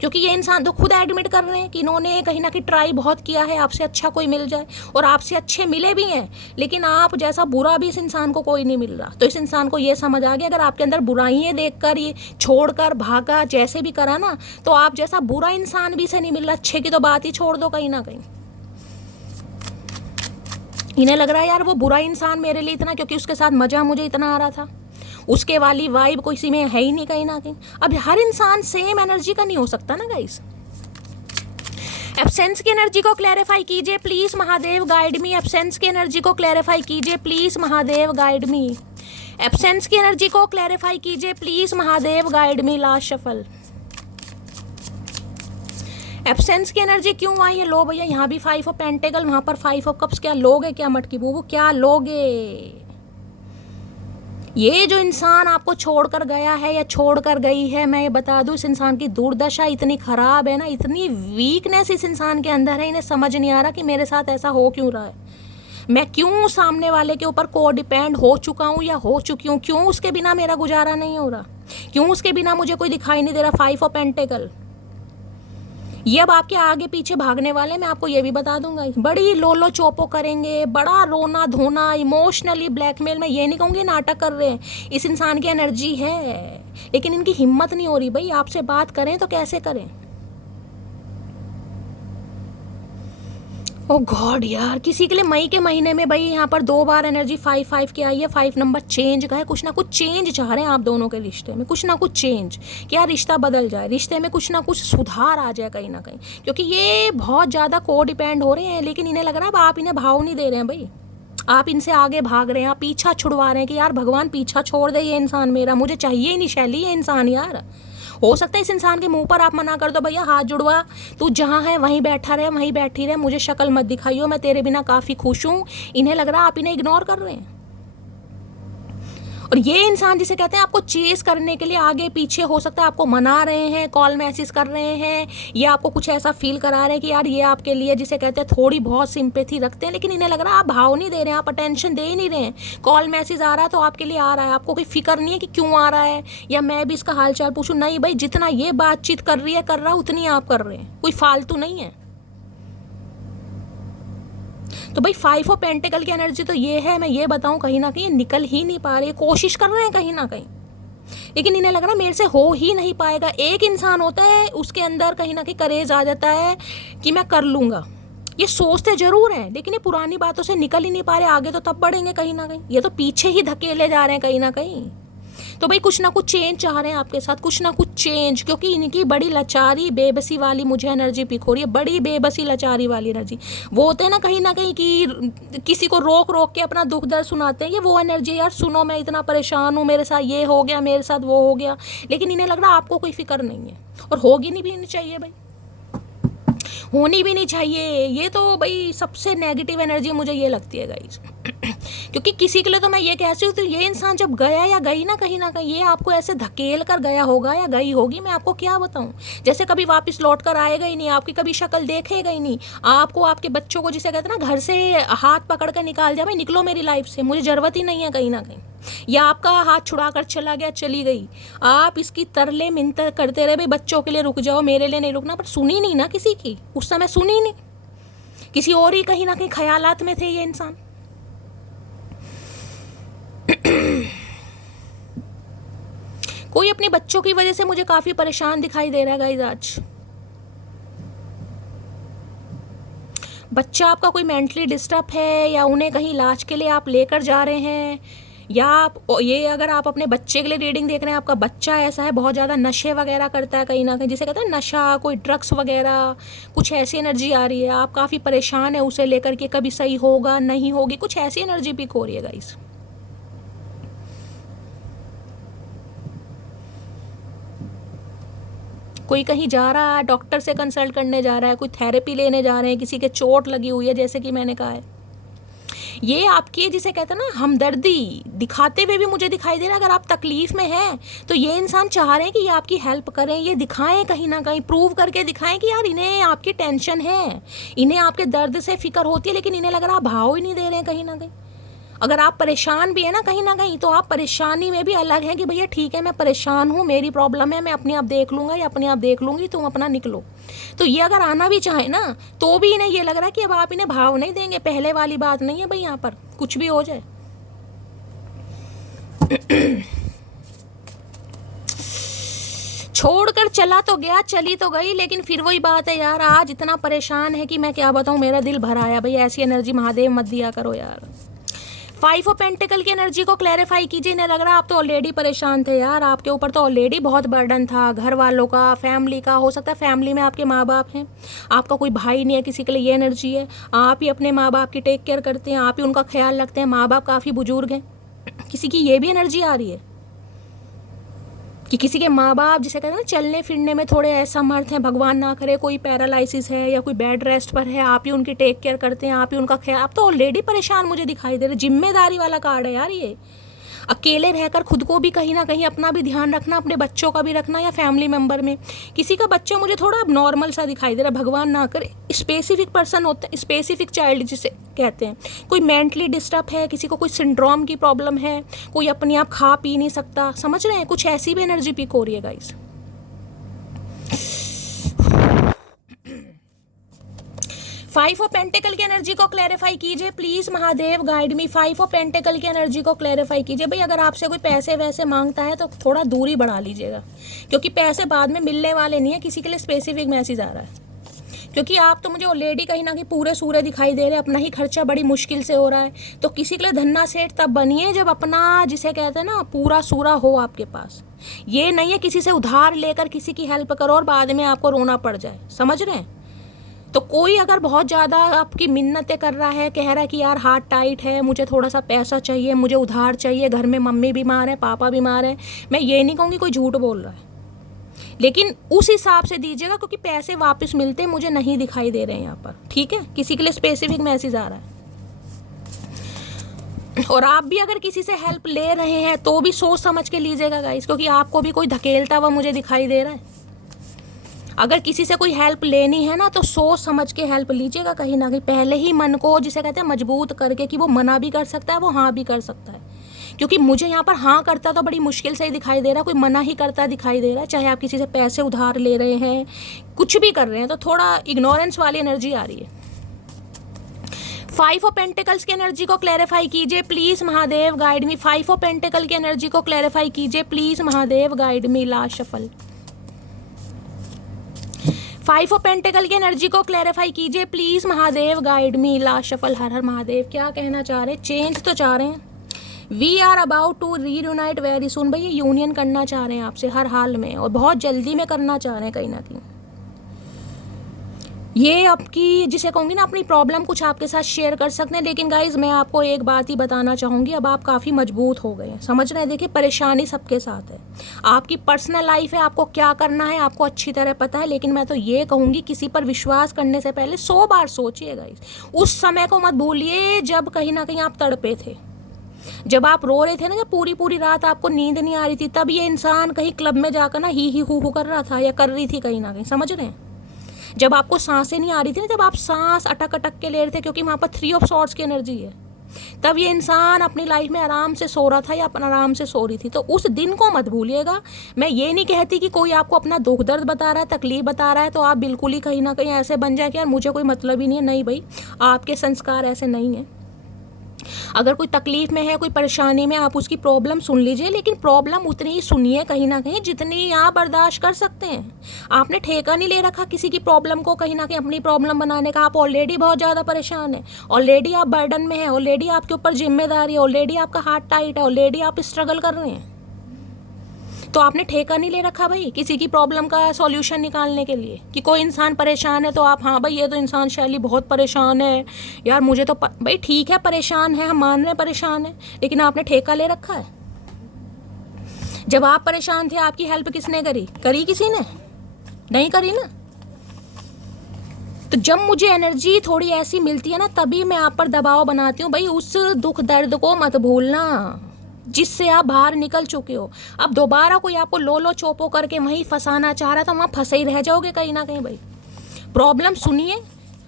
क्योंकि ये इंसान तो खुद एडमिट कर रहे हैं कि इन्होंने कहीं ना कहीं ट्राई बहुत किया है आपसे अच्छा कोई मिल जाए, और आपसे अच्छे मिले भी हैं, लेकिन आप जैसा बुरा भी इस इंसान को कोई नहीं मिल रहा। तो इस इंसान को ये समझ आ गया, अगर आपके अंदर बुराइयाँ देखकर ये छोड़कर भागा, जैसे भी करा ना, तो आप जैसा बुरा इंसान भी से नहीं मिल रहा, अच्छे की तो बात ही छोड़ दो कहीं ना कहीं। इन्हें लग रहा है यार वो बुरा इंसान मेरे लिए इतना, क्योंकि उसके साथ मजा मुझे इतना आ रहा था, उसके वाली वाइब कोई सी में है ही नहीं कहीं ना कहीं। अब हर इंसान सेम एनर्जी का नहीं हो सकता ना गाइस। एब्सेंस की एनर्जी को क्लैरिफाई कीजिए please Mahadev, guide me. Absence की एनर्जी को क्लैरिफाई कीजिए please Mahadev, guide me. Absence की एनर्जी को क्लैरिफाई कीजिए please Mahadev, guide me. Last shuffle. Absence की एनर्जी क्यों आई है? लो भैया, यहाँ भी 5 ऑफ पेंटेकल, वहाँ पर 5 ऑफ कप्स। क्या लोगे क्या मटकी बूबू, क्या लोगे? ये जो इंसान आपको छोड़कर गया है या छोड़कर गई है, मैं ये बता दूं इस इंसान की दुर्दशा इतनी खराब है ना, इतनी वीकनेस इस इंसान के अंदर है, इन्हें समझ नहीं आ रहा कि मेरे साथ ऐसा हो क्यों रहा है, मैं क्यों सामने वाले के ऊपर को डिपेंड हो चुका हूँ या हो चुकी हूँ, क्यों उसके बिना मेरा गुजारा नहीं हो रहा, क्यों उसके बिना मुझे कोई दिखाई नहीं दे रहा। 5 ऑफ पेंटेकल, ये अब आपके आगे पीछे भागने वाले, मैं आपको ये भी बता दूंगा। बड़ी लोलो चोपो करेंगे, बड़ा रोना धोना, इमोशनली ब्लैकमेल। मैं ये नहीं कहूँगी नाटक कर रहे हैं, इस इंसान की एनर्जी है, लेकिन इनकी हिम्मत नहीं हो रही भाई आपसे बात करें तो कैसे करें। ओ गॉड यार, किसी के लिए मई के महीने में भाई यहाँ पर 2 बार एनर्जी 5-5 की आई है। 5 नंबर चेंज का है, कुछ ना कुछ चेंज चाह रहे हैं आप दोनों के रिश्ते में, कुछ ना कुछ चेंज, क्या रिश्ता बदल जाए, रिश्ते में कुछ ना कुछ सुधार आ जाए कहीं ना कहीं, क्योंकि ये बहुत ज़्यादा को डिपेंड हो रहे हैं, लेकिन इन्हें लग रहा है अब आप इन्हें भाव नहीं दे रहे हैं भाई। आप इनसे आगे भाग रहे हैं, आप पीछा छुड़वा रहे हैं कि यार भगवान पीछा छोड़ दे, ये इंसान मेरा, मुझे चाहिए ही नहीं शैली ये इंसान। यार हो सकता है इस इंसान के मुंह पर आप मना कर दो, भैया हाथ जुड़वा, तू जहाँ है वहीं बैठा रहे, वहीं बैठी रहे, मुझे शक्ल मत दिखाइयो, मैं तेरे बिना काफ़ी खुश हूँ। इन्हें लग रहा है आप इन्हें इग्नोर कर रहे हैं। और ये इंसान जिसे कहते हैं आपको चेस करने के लिए आगे पीछे, हो सकता है आपको मना रहे हैं, कॉल मैसेज कर रहे हैं, या आपको कुछ ऐसा फील करा रहे हैं कि यार ये आपके लिए, जिसे कहते हैं थोड़ी बहुत सिंपैथी रखते हैं, लेकिन इन्हें लग रहा है आप भाव नहीं दे रहे हैं, आप अटेंशन दे ही नहीं रहे हैं। कॉल मैसेज आ रहा है तो आपके लिए आ रहा है, आपको कोई फिक्र नहीं है कि क्यों आ रहा है, या मैं भी इसका हाल चाल पूछूं। नहीं भाई, जितना ये बातचीत कर रही है कर रहा है, उतनी आप कर रहे हैं, कोई फालतू नहीं है। तो भाई 5 ऑफ पेंटिकल की एनर्जी तो ये है, मैं ये बताऊं कहीं ना कहीं निकल ही नहीं पा रही, कोशिश कर रहे हैं कहीं ना कहीं, लेकिन इन्हें लग रहा है मेरे से हो ही नहीं पाएगा। एक इंसान होता है उसके अंदर कहीं ना कहीं करेज आ जाता है कि मैं कर लूँगा, ये सोचते जरूर हैं, लेकिन ये पुरानी बातों से निकल ही नहीं पा रहे, आगे तो तब बढ़ेंगे कहीं ना कहीं, ये तो पीछे ही धकेले जा रहे हैं कहीं ना कहीं। तो भाई कुछ ना कुछ चेंज चाह रहे हैं आपके साथ, कुछ ना कुछ चेंज, क्योंकि इनकी बड़ी लाचारी बेबसी वाली मुझे एनर्जी पिक हो रही है, बड़ी बेबसी लाचारी वाली एनर्जी। वो होते हैं ना कहीं कि किसी को रोक रोक के अपना दुख दर्द सुनाते हैं, ये वो एनर्जी, यार सुनो मैं इतना परेशान हूँ, मेरे साथ ये हो गया, मेरे साथ वो हो गया, लेकिन इन्हें लग रहा है आपको कोई फिक्र नहीं है, और होगी नहीं भी नहीं चाहिए भाई, होनी भी नहीं चाहिए। ये तो भाई सबसे नेगेटिव एनर्जी मुझे ये लगती है गाइस। क्योंकि किसी के लिए तो मैं ये कहती हूँ, तो ये इंसान जब गया या गई ना कहीं ये आपको ऐसे धकेल कर गया होगा या गई होगी, मैं आपको क्या बताऊँ, जैसे कभी वापस लौट कर आएगा ही नहीं, आपकी कभी शक्ल देखेगा ही नहीं, आपको आपके बच्चों को जिसे कहते हैं ना घर से हाथ पकड़ कर निकाल जाए, भाई निकलो मेरी लाइफ से, मुझे ज़रूरत ही नहीं है कहीं ना कहीं, या आपका हाथ छुड़ा कर चला गया, चली गई, आप इसकी तरले मिन्नत करते रहे भाई बच्चों के लिए रुक जाओ, मेरे लिए नहीं रुकना, पर सुनी नहीं ना किसी की, उस समय सुनी नहीं, किसी और ही कहीं ना कहीं ख्यालात में थे ये इंसान। कोई अपने बच्चों की वजह से मुझे काफी परेशान दिखाई दे रहा है गाइस आज। बच्चा आपका कोई मेंटली डिस्टर्ब है, या उन्हें कहीं इलाज के लिए आप लेकर जा रहे हैं, या आप ये अगर आप अपने बच्चे के लिए रीडिंग देख रहे हैं, आपका बच्चा ऐसा है बहुत ज़्यादा नशे वगैरह करता है कहीं ना कहीं, जिसे कहते हैं नशा, कोई ड्रग्स वगैरह, कुछ ऐसी एनर्जी आ रही है, आप काफ़ी परेशान है उसे लेकर के, कभी सही होगा नहीं होगी, कुछ ऐसी एनर्जी पिक हो रही है गाइस। कोई कहीं जा रहा है, डॉक्टर से कंसल्ट करने जा रहा है, कोई थेरेपी लेने जा रहे हैं, किसी के चोट लगी हुई है, जैसे कि मैंने कहा है, ये आपकी जिसे कहते हैं ना हमदर्दी दिखाते हुए भी मुझे दिखाई दे रहा है। अगर आप तकलीफ में हैं तो ये इंसान चाह रहे हैं कि ये आपकी हेल्प करें, ये दिखाएं कहीं ना कहीं, प्रूव करके दिखाएं कि यार इन्हें आपकी टेंशन है, इन्हें आपके दर्द से फिक्र होती है, लेकिन इन्हें लग रहा है भाव ही नहीं दे रहे हैं कहीं ना कहीं। अगर आप परेशान भी है ना कहीं तो आप परेशानी में भी अलग हैं कि भैया ठीक है मैं परेशान हूँ, मेरी प्रॉब्लम है, मैं अपने आप देख लूँगा या अपने आप देख लूँगी, तुम अपना निकलो। तो ये अगर आना भी चाहे ना तो भी इन्हें ये लग रहा है कि अब आप इन्हें भाव नहीं देंगे, पहले वाली बात नहीं है भाई, यहाँ पर कुछ भी हो जाए। छोड़कर चला तो गया, चली तो गई, लेकिन फिर वही बात है यार, आज इतना परेशान है कि मैं क्या बताऊँ, मेरा दिल भर आया भाई। ऐसी एनर्जी महादेव मत दिया करो यार। 5 ऑफ पेंटिकल की एनर्जी को क्लैरिफाई कीजिए। इन्हें लग रहा है आप तो ऑलरेडी परेशान थे यार, आपके ऊपर तो ऑलरेडी बहुत बर्डन था, घर वालों का, फैमिली का, हो सकता है फैमिली में आपके माँ बाप हैं, आपका कोई भाई नहीं है, किसी के लिए ये एनर्जी है, आप ही अपने माँ बाप की टेक केयर करते हैं, आप ही उनका ख्याल रखते हैं, माँ बाप काफ़ी बुजुर्ग हैं, किसी की ये भी एनर्जी आ रही है कि किसी के माँ बाप जिसे कहते हैं ना चलने फिरने में थोड़े असमर्थ हैं, भगवान ना करे कोई पैरालिसिस है या कोई बेड रेस्ट पर है, आप ही उनकी टेक केयर करते हैं, आप ही उनका ख्याल, आप तो ऑलरेडी परेशान मुझे दिखाई दे रहे। जिम्मेदारी वाला कार्ड है यार ये, अकेले रहकर खुद को भी कहीं ना कहीं अपना भी ध्यान रखना, अपने बच्चों का भी रखना, या फैमिली मेम्बर में किसी का बच्चा मुझे थोड़ा अब नॉर्मल सा दिखाई दे रहा है, भगवान ना करे। स्पेसिफिक पर्सन होते हैं, स्पेसिफिक चाइल्ड जिसे कहते हैं, कोई मेंटली डिस्टर्ब है, किसी को कोई सिंड्रोम की प्रॉब्लम है, कोई अपने आप खा पी नहीं सकता, समझ रहे हैं, कुछ ऐसी भी एनर्जी पिक हो रही है गाइस। 5 ऑफ पेंटिकल की एनर्जी को क्लैरिफाई कीजिए please Mahadev, guide me. 5 of pentacle की एनर्जी को क्लैरिफाई कीजिए। भाई अगर आपसे कोई पैसे वैसे मांगता है तो थोड़ा दूरी बढ़ा लीजिएगा, क्योंकि पैसे बाद में मिलने वाले नहीं है, किसी के लिए स्पेसिफिक मैसेज आ रहा है, क्योंकि आप तो मुझे ऑलरेडी कहीं ना कहीं पूरे सूरे दिखाई दे रहे हैं, अपना ही खर्चा बड़ी मुश्किल से हो रहा है। तो किसी के लिए धन्ना सेठ तब बनिए जब अपना जिसे कहते हैं ना पूरा सूरा हो आपके पास। ये नहीं है किसी से उधार लेकर किसी की हेल्प करो और बाद में आपको रोना पड़ जाए, समझ रहे हैं। तो कोई अगर बहुत ज़्यादा आपकी मिन्नतें कर रहा है, कह रहा है कि यार हाथ टाइट है, मुझे थोड़ा सा पैसा चाहिए, मुझे उधार चाहिए, घर में मम्मी बीमार है, पापा बीमार है, मैं ये नहीं कहूँगी कोई झूठ बोल रहा है, लेकिन उस हिसाब से दीजिएगा, क्योंकि पैसे वापस मिलते मुझे नहीं दिखाई दे रहे हैं यहाँ पर, ठीक है। किसी के लिए स्पेसिफिक मैसेज आ रहा है। और आप भी अगर किसी से हेल्प ले रहे हैं तो भी सोच समझ के लीजिएगा गाइस, क्योंकि आपको भी कोई धकेलता हुआ मुझे दिखाई दे रहा है। अगर किसी से कोई हेल्प लेनी है ना तो सोच समझ के हेल्प लीजिएगा, कहीं ना कहीं पहले ही मन को, जिसे कहते हैं, मजबूत करके कि वो मना भी कर सकता है, वो हाँ भी कर सकता है। क्योंकि मुझे यहाँ पर हाँ करता तो बड़ी मुश्किल से ही दिखाई दे रहा है, कोई मना ही करता दिखाई दे रहा है। चाहे आप किसी से पैसे उधार ले रहे हैं, कुछ भी कर रहे हैं, तो थोड़ा इग्नोरेंस वाली एनर्जी आ रही है। 5 ऑफ पेंटिकल्स की एनर्जी को क्लैरिफाई कीजिए please Mahadev, guide me. 5 of pentacle की एनर्जी को क्लैरिफाई कीजिए please Mahadev, guide me. Last shuffle. 5 of pentacle की एनर्जी को क्लैरिफाई कीजिए please Mahadev, guide me. Last shuffle. Har Har Mahadev. क्या कहना चाह रहे हैं? चेंज तो चाह रहे हैं। We are about to reunite very soon. भाई ये यूनियन करना चाह रहे हैं आपसे हर हाल में, और बहुत जल्दी में करना चाह रहे हैं कहीं ना कहीं। ये आपकी, जिसे कहूँगी ना, अपनी प्रॉब्लम कुछ आपके साथ शेयर कर सकते हैं। लेकिन गाइज मैं आपको एक बात ही बताना चाहूँगी, अब आप काफ़ी मजबूत हो गए हैं, समझ रहे हैं। देखिए परेशानी सबके साथ है, आपकी पर्सनल लाइफ है, आपको क्या करना है आपको अच्छी तरह पता है। लेकिन मैं तो ये कहूँगी, किसी पर विश्वास करने से पहले 100 बार सोचिए गाइज। उस समय को मत भूलिए जब कहीं ना कहीं आप तड़पे थे, जब आप रो रहे थे ना, जब पूरी पूरी रात आपको नींद नहीं आ रही थी, तब ये इंसान कहीं क्लब में जाकर ना ही हू कर रहा था, या कर रही थी कहीं ना कहीं, समझ रहे हैं। जब आपको सांसें नहीं आ रही थी ना, जब आप सांस अटक अटक के ले रहे थे, क्योंकि वहाँ पर 3 ऑफ सॉर्ड्स की एनर्जी है, तब ये इंसान अपनी लाइफ में आराम से सो रहा था या अपना आराम से सो रही थी। तो उस दिन को मत भूलिएगा। मैं ये नहीं कहती कि कोई आपको अपना दुख दर्द बता रहा है, तकलीफ बता रहा है, तो आप बिल्कुल ही कहीं ना कहीं ऐसे बन जाए कि यार मुझे कोई मतलब ही नहीं है। नहीं भाई, आपके संस्कार ऐसे नहीं है। अगर कोई तकलीफ में है, कोई परेशानी में, आप उसकी प्रॉब्लम सुन लीजिए, लेकिन प्रॉब्लम उतनी ही सुनिए कहीं ना कहीं जितनी आप बर्दाश्त कर सकते हैं। आपने ठेका नहीं ले रखा किसी की प्रॉब्लम को कहीं ना कहीं अपनी प्रॉब्लम बनाने का। आप ऑलरेडी बहुत ज़्यादा परेशान हैं, ऑलरेडी आप बर्डन में हैं, ऑलरेडी आपके ऊपर जिम्मेदारी है, ऑलरेडी आपका हाथ टाइट है, ऑलरेडी आप स्ट्रगल कर रहे हैं। तो आपने ठेका नहीं ले रखा भाई किसी की प्रॉब्लम का सॉल्यूशन निकालने के लिए, कि कोई इंसान परेशान है तो आप, हाँ भाई ये तो इंसान शैली बहुत परेशान है यार, मुझे तो भाई ठीक है परेशान है, हम मान रहे हैं परेशान है, लेकिन आपने ठेका ले रखा है। जब आप परेशान थे आपकी हेल्प किसने करी? करी किसी ने? नहीं करी ना। तो जब मुझे एनर्जी थोड़ी ऐसी मिलती है ना, तभी मैं आप पर दबाव बनाती हूँ। भाई उस दुख दर्द को मत भूलना जिससे आप बाहर निकल चुके हो। अब दोबारा कोई आपको लो चोपो करके वहीं फंसाना चाह रहा था, वहाँ फंसे ही रह जाओगे कहीं ना कहीं। भाई प्रॉब्लम सुनिए,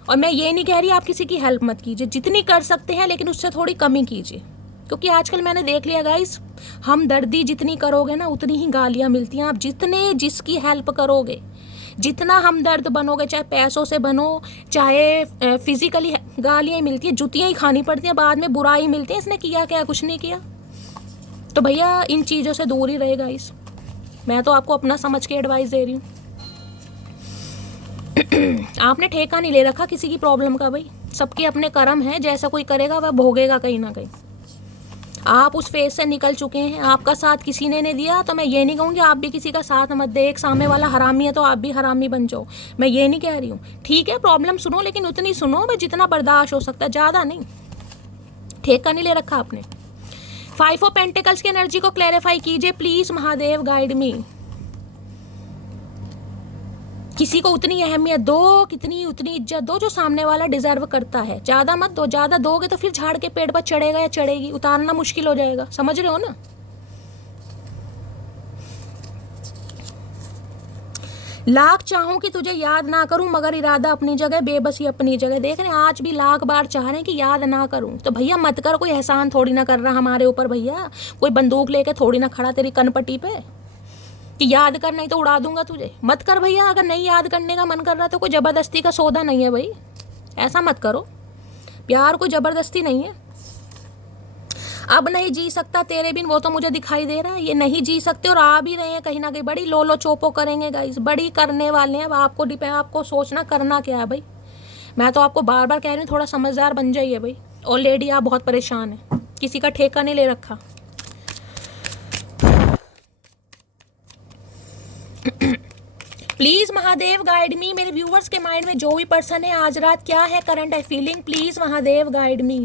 और मैं ये नहीं कह रही आप किसी की हेल्प मत कीजिए, जितनी कर सकते हैं, लेकिन उससे थोड़ी कमी कीजिए। क्योंकि आजकल मैंने देख लिया गाइस, हमदर्दी जितनी करोगे ना उतनी ही गालियाँ मिलती हैं। आप जितने जिसकी हेल्प करोगे, जितना हमदर्द बनोगे, चाहे पैसों से बनो, चाहे फिजिकली, गालियाँ मिलती हैं, जुतियाँ ही खानी पड़ती हैं, बाद में बुराई मिलती है, इसने किया क्या? कुछ नहीं किया। तो भैया इन चीज़ों से दूर ही रहेगा इस, मैं तो आपको अपना समझ के एडवाइस दे रही हूँ। आपने ठेका नहीं ले रखा किसी की प्रॉब्लम का। भाई सबके अपने कर्म हैं, जैसा कोई करेगा वह भोगेगा कहीं ना कहीं। आप उस फेज से निकल चुके हैं, आपका साथ किसी ने नहीं दिया, तो मैं ये नहीं कहूँगी आप भी किसी का साथ मत दे। एक सामने वाला हरामी है तो आप भी हरामी बन जाओ, मैं ये नहीं कह रही हूँ। ठीक है प्रॉब्लम सुनो, लेकिन उतनी सुनो भाई जितना बर्दाश्त हो सकता है, ज़्यादा नहीं। ठेका नहीं ले रखा आपने। 5 ऑफ पेंटिकल्स की एनर्जी को क्लैरिफाई कीजिए प्लीज महादेव, गाइड मी। किसी को उतनी अहमियत दो, कितनी उतनी इज्जत दो जो सामने वाला डिजर्व करता है। ज़्यादा मत दो, ज़्यादा दोगे तो फिर झाड़ के पेड़ पर चढ़ेगा या चढ़ेगी, उतारना मुश्किल हो जाएगा, समझ रहे हो ना। लाख चाहूं कि तुझे याद ना करूं, मगर इरादा अपनी जगह, बेबसी अपनी जगह। देख रहे हैं आज भी लाख बार चाह रहे हैं कि याद ना करूं, तो भैया मत कर। कोई एहसान थोड़ी ना कर रहा हमारे ऊपर भैया, कोई बंदूक लेके थोड़ी ना खड़ा तेरी कनपट्टी पे कि याद कर, नहीं तो उड़ा दूंगा तुझे। मत कर भैया, अगर नहीं याद करने का मन कर रहा तो कोई ज़बरदस्ती का सौदा नहीं है भाई, ऐसा मत करो। प्यार कोई ज़बरदस्ती नहीं है। अब नहीं जी सकता तेरे बिन, वो तो मुझे दिखाई दे रहा है, ये नहीं जी सकते और आ भी रहे हैं कहीं ना कहीं। बड़ी लो चोपो करेंगे गाइस, बड़ी करने वाले हैं। अब आपको डिपेंड, आपको सोचना करना क्या है भाई। मैं तो आपको बार बार कह रही हूँ थोड़ा समझदार बन जाइए भाई, ऑलरेडी आप बहुत परेशान हैं, किसी का ठेका नहीं ले रखा। प्लीज महादेव गाइड मी, मेरे व्यूवर्स के माइंड में जो भी पर्सन है आज रात, क्या है current feeling, please Mahadev guide मी,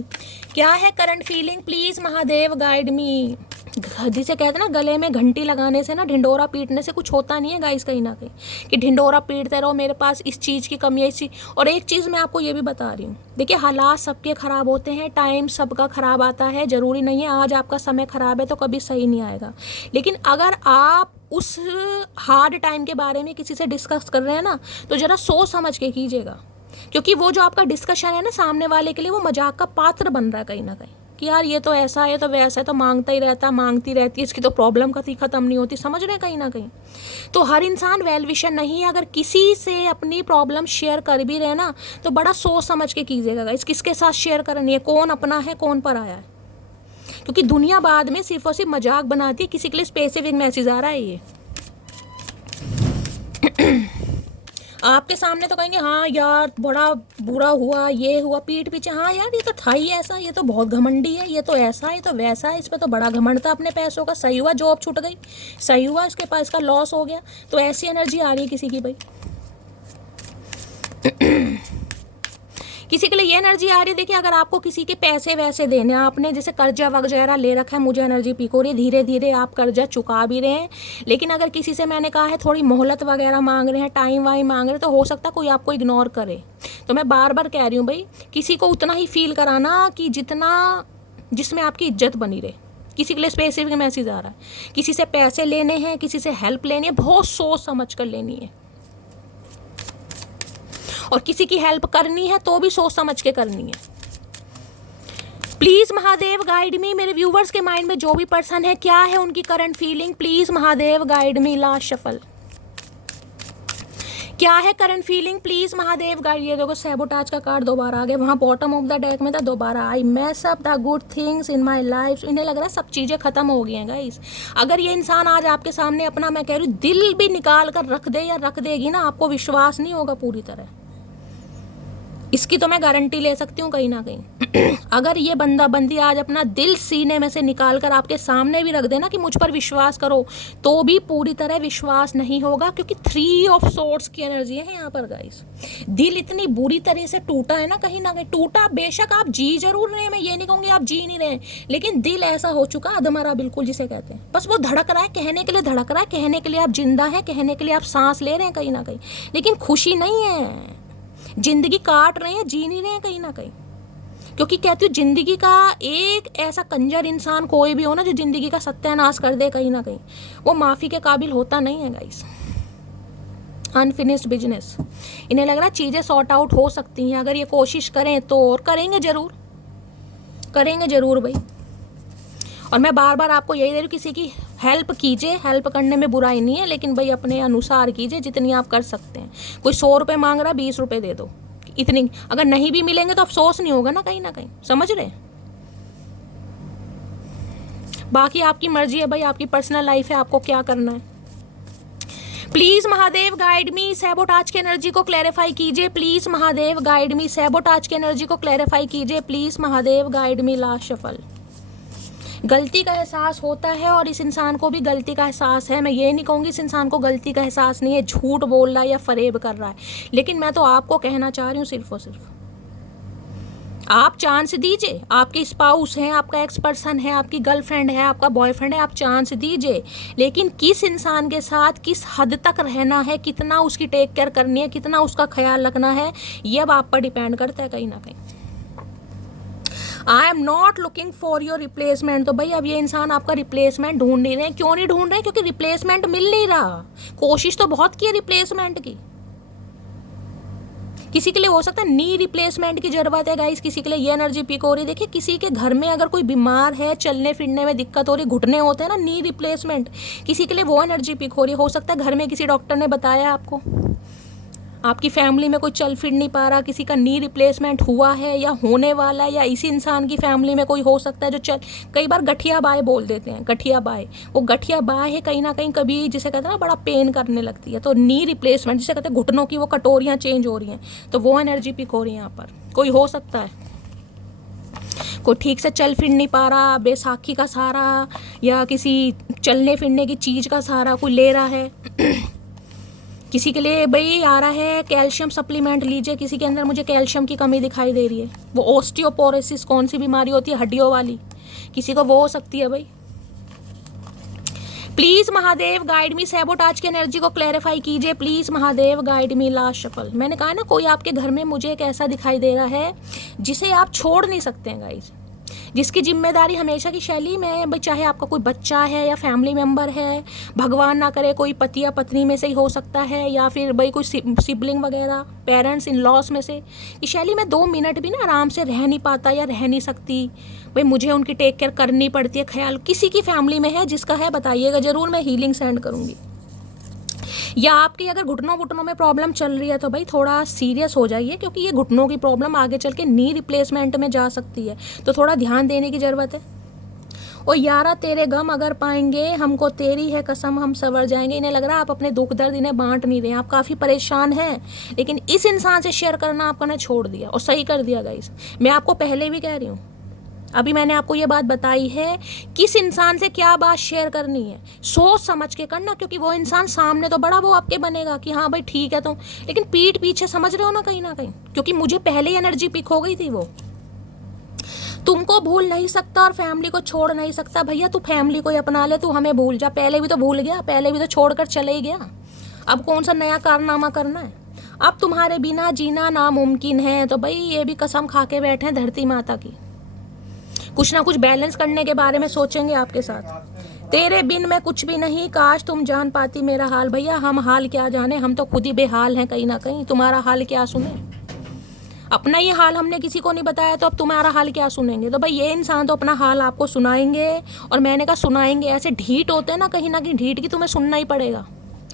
क्या है current feeling, please Mahadev guide मी। जिसे कहते हैं ना गले में घंटी लगाने से ना, ढिंडोरा पीटने से कुछ होता नहीं है गाइस, कहीं ना कहीं कि ढिंडोरा पीटते रहो मेरे पास इस चीज़ की कमी है, इस चीज़। और एक चीज़ मैं आपको ये भी बता रही हूँ, देखिए हालात सबके ख़राब होते हैं, टाइम सबका ख़राब आता है, ज़रूरी नहीं है आज आपका समय ख़राब है तो कभी सही नहीं आएगा। लेकिन अगर आप उस हार्ड टाइम के बारे में किसी से डिस्कस कर रहे हैं ना, तो ज़रा सोच समझ के कीजिएगा, क्योंकि वो जो आपका डिस्कशन है ना सामने वाले के लिए वो मजाक का पात्र बन रहा है कहीं ना कहीं, कि यार ये तो ऐसा है, तो वैसा है, तो मांगता ही रहता, मांगती रहती है, इसकी तो प्रॉब्लम कभी ख़त्म नहीं होती, समझ रहे हैं कहीं ना कहीं। तो हर इंसान वेल विशर नहीं है, अगर किसी से अपनी प्रॉब्लम शेयर कर भी रहे ना तो बड़ा सोच समझ के कीजिएगा गाइस, किसके साथ शेयर करनी है, कौन अपना है कौन पर आया है, क्योंकि दुनिया बाद में सिर्फ और सिर्फ मजाक बनाती है, किसी के लिए स्पेसिफिक मैसेज आ रहा है ये। आपके सामने तो कहेंगे हाँ यार बड़ा बुरा हुआ, ये हुआ, पीठ पीछे हाँ यार ये तो था ही ऐसा, ये तो बहुत घमंडी है, ये तो ऐसा है, ये तो वैसा है, इस पर तो बड़ा घमंड था अपने पैसों का, सही हुआ जॉब छूट गई, सही हुआ इसके पास इसका लॉस हो गया। तो ऐसी एनर्जी आ रही है किसी की भाई, किसी के लिए ये एनर्जी आ रही है। देखिए अगर आपको किसी के पैसे वैसे देने, आपने जैसे कर्जा वगैरह ले रखा है, मुझे एनर्जी पिक हो रही है, धीरे धीरे आप कर्जा चुका भी रहे हैं, लेकिन अगर किसी से मैंने कहा है थोड़ी मोहलत वगैरह मांग रहे हैं, टाइम वाइम मांग रहे हैं, तो हो सकता है कोई आपको इग्नोर करे। तो मैं बार बार कह रही हूँ भाई, किसी को उतना ही फील कराना कि जितना जिसमें आपकी इज्जत बनी रहे। किसी के लिए स्पेसिफिक मैसेज आ रहा है, किसी से पैसे लेने हैं, किसी से हेल्प लेनी है, बहुत सोच समझ कर लेनी है, और किसी की हेल्प करनी है तो भी सोच समझ के करनी है। प्लीज महादेव गाइड मी, मेरे व्यूवर्स के माइंड में जो भी पर्सन है क्या है उनकी current feeling, please Mahadev guide me. Last shuffle, क्या है current feeling, please Mahadev guide. ये देखो सैबोटाज का कार्ड दोबारा आ गया, वहां बॉटम ऑफ द डेक में था, दोबारा I mess up the good things in my life. इन्हें लग रहा है सब चीजें खत्म हो गई हैं गाइस। अगर ये इंसान आज आपके सामने अपना, मैं कह रही हूँ, दिल भी निकाल कर रख दे या रख देगी ना, आपको विश्वास नहीं होगा पूरी तरह, इसकी तो मैं गारंटी ले सकती हूँ कहीं ना कहीं। अगर ये बंदा बंदी आज अपना दिल सीने में से निकाल कर आपके सामने भी रख देना कि मुझ पर विश्वास करो, तो भी पूरी तरह विश्वास नहीं होगा, क्योंकि 3 ऑफ सोर्ड्स की एनर्जी है यहाँ पर गाइस। दिल इतनी बुरी तरह से टूटा है ना कहीं टूटा। बेशक आप जी जरूर रहे हैं, मैं ये नहीं कहूँगी आप जी नहीं रहे, लेकिन दिल ऐसा हो चुका अधमरा बिल्कुल, जिसे कहते हैं। बस वो धड़क रहा है, कहने के लिए धड़क रहा है, कहने के लिए आप जिंदा है, कहने के लिए आप सांस ले रहे हैं कहीं ना कहीं, लेकिन खुशी नहीं है। जिंदगी काट रहे हैं, जी नहीं रहे हैं कहीं ना कहीं। क्योंकि कहती हूँ जिंदगी का एक ऐसा कंजर इंसान कोई भी हो ना जो जिंदगी का सत्यानाश कर दे कहीं ना कहीं, वो माफ़ी के काबिल होता नहीं है गाइस। अनफिनिश्ड बिजनेस, इन्हें लग रहा है चीज़ें सॉर्ट आउट हो सकती हैं अगर ये कोशिश करें तो, और करेंगे ज़रूर भाई। और मैं बार बार आपको यही दे रही हूँ, किसी की हेल्प कीजिए, हेल्प करने में बुराई नहीं है, लेकिन भाई अपने अनुसार कीजिए जितनी आप कर सकते हैं। कोई 100 रुपये मांग रहा है, 20 रुपये दे दो, इतनी अगर नहीं भी मिलेंगे तो अफसोस नहीं होगा ना कहीं, समझ रहे। बाकी आपकी मर्जी है भाई, आपकी पर्सनल लाइफ है, आपको क्या करना है। Please Mahadev guide me, sabotage की एनर्जी को क्लैरिफाई कीजिए। Please Mahadev guide me, sabotage की एनर्जी को क्लैरिफाई कीजिए। Please Mahadev guide me. Last shuffle, गलती का एहसास होता है और इस इंसान को भी गलती का एहसास है। मैं ये नहीं कहूँगी इस इंसान को गलती का एहसास नहीं है, झूठ बोल रहा है या फरेब कर रहा है, लेकिन मैं तो आपको कहना चाह रही हूँ सिर्फ और सिर्फ आप चांस दीजिए। आपके स्पाउस हैं, आपका एक्स पर्सन है, आपकी गर्लफ्रेंड है, आपका बॉयफ्रेंड है, आप चांस दीजिए, लेकिन किस इंसान के साथ किस हद तक रहना है, कितना उसकी टेक केयर करनी है, कितना उसका ख्याल रखना है, ये अब आप पर डिपेंड करता है कहीं ना कहीं। I am not looking for your replacement, तो भाई अब ये इंसान आपका रिप्लेसमेंट ढूंढ नहीं रहे हैं। क्यों नहीं ढूंढ रहे हैं? क्योंकि रिप्लेसमेंट मिल नहीं रहा। कोशिश तो बहुत की है रिप्लेसमेंट की, किसी के लिए हो सकता है नी रिप्लेसमेंट की जरूरत है गाइस, किसी के लिए ये एनर्जी पिक हो रही है। देखिए किसी के घर में अगर कोई बीमार है, चलने फिरने में दिक्कत हो रही, घुटने होते हैं ना, नी रिप्लेसमेंट, किसी के लिए वो एनर्जी पिक हो रही है। हो सकता है घर में किसी डॉक्टर ने बताया आपको, आपकी फैमिली में कोई चल फिर नहीं पा रहा, किसी का नी रिप्लेसमेंट हुआ है या होने वाला है, या इसी इंसान की फैमिली में कोई हो सकता है जो चल, कई बार गठिया बाय बोल देते हैं, गठिया बाय, वो गठिया बाय है कहीं ना कहीं, कभी जिसे कहते हैं ना बड़ा पेन करने लगती है, तो नी रिप्लेसमेंट जिसे कहते हैं घुटनों की वो कटोरियाँ चेंज हो रही हैं, तो वो एनर्जी पिक हो रही है यहाँ पर। कोई हो सकता है कोई ठीक से चल फिर नहीं पा रहा, बैसाखी का सहारा या किसी चलने फिरने की चीज़ का सहारा कोई ले रहा है, किसी के लिए भाई आ रहा है कैल्शियम सप्लीमेंट लीजिए, किसी के अंदर मुझे कैल्शियम की कमी दिखाई दे रही है, वो ओस्टियोपोरोसिस कौन सी बीमारी होती है, हड्डियों वाली, किसी को वो हो सकती है भाई। Please Mahadev guide me, sabotage की एनर्जी को क्लैरिफाई कीजिए please Mahadev guide me. Last shuffle. मैंने कहा ना कोई आपके घर में मुझे एक ऐसा दिखाई दे रहा है जिसे आप छोड़ नहीं सकते हैं गाइज, जिसकी जिम्मेदारी हमेशा की शैली में भाई, चाहे आपका कोई बच्चा है या फैमिली मेम्बर है, भगवान ना करे कोई पति या पत्नी में से ही हो सकता है, या फिर भाई कोई सिबलिंग वगैरह, पेरेंट्स इन लॉस में से, कि शैली में 2 मिनट भी ना आराम से रह नहीं पाता या रह नहीं सकती भाई, मुझे उनकी टेक केयर करनी पड़ती है। ख्याल किसी की फैमिली में है, जिसका है बताइएगा ज़रूर, मैं हीलिंग सेंड करूँगी। या आपकी अगर घुटनों घुटनों में प्रॉब्लम चल रही है तो भाई थोड़ा सीरियस हो जाइए, क्योंकि ये घुटनों की प्रॉब्लम आगे चल के नी रिप्लेसमेंट में जा सकती है, तो थोड़ा ध्यान देने की ज़रूरत है। और यारा तेरे गम अगर पाएंगे हमको तेरी है कसम हम संवर जाएंगे। इन्हें लग रहा है आप अपने दुख दर्द इन्हें बांट नहीं रहे, आप काफ़ी परेशान हैं, लेकिन इस इंसान से शेयर करना आपने छोड़ दिया और सही कर दिया गाइस। मैं आपको पहले भी कह रही हूँ, अभी मैंने आपको ये बात बताई है, किस इंसान से क्या बात शेयर करनी है सोच समझ के करना, क्योंकि वो इंसान सामने तो बड़ा वो आपके बनेगा कि हाँ भाई ठीक है तो, लेकिन पीठ पीछे समझ रहे हो ना कहीं, क्योंकि मुझे पहले ही एनर्जी पिक हो गई थी। वो तुमको भूल नहीं सकता और फैमिली को छोड़ नहीं सकता। भैया तू फैमिली को ही अपना ले, तू हमें भूल जा, पहले भी तो भूल गया, पहले भी तो छोड़कर चले ही गया, अब कौन सा नया कारनामा करना है। अब तुम्हारे बिना जीना नामुमकिन है, तो भाई ये भी कसम खा के बैठे हैं धरती माता की, कुछ ना कुछ बैलेंस करने के बारे में सोचेंगे आपके साथ। तेरे बिन मैं कुछ भी नहीं, काश तुम जान पाती मेरा हाल। भैया हम हाल क्या जाने, हम तो खुद ही बेहाल हैं कहीं ना कहीं, तुम्हारा हाल क्या सुने, अपना ही हाल हमने किसी को नहीं बताया, तो अब तुम्हारा हाल क्या सुनेंगे। तो भाई ये इंसान तो अपना हाल आपको सुनाएंगे, और मैंने कहा सुनाएंगे, ऐसे ढीठ होते हैं ना कहीं ढीठ की तुम्हें सुनना ही पड़ेगा,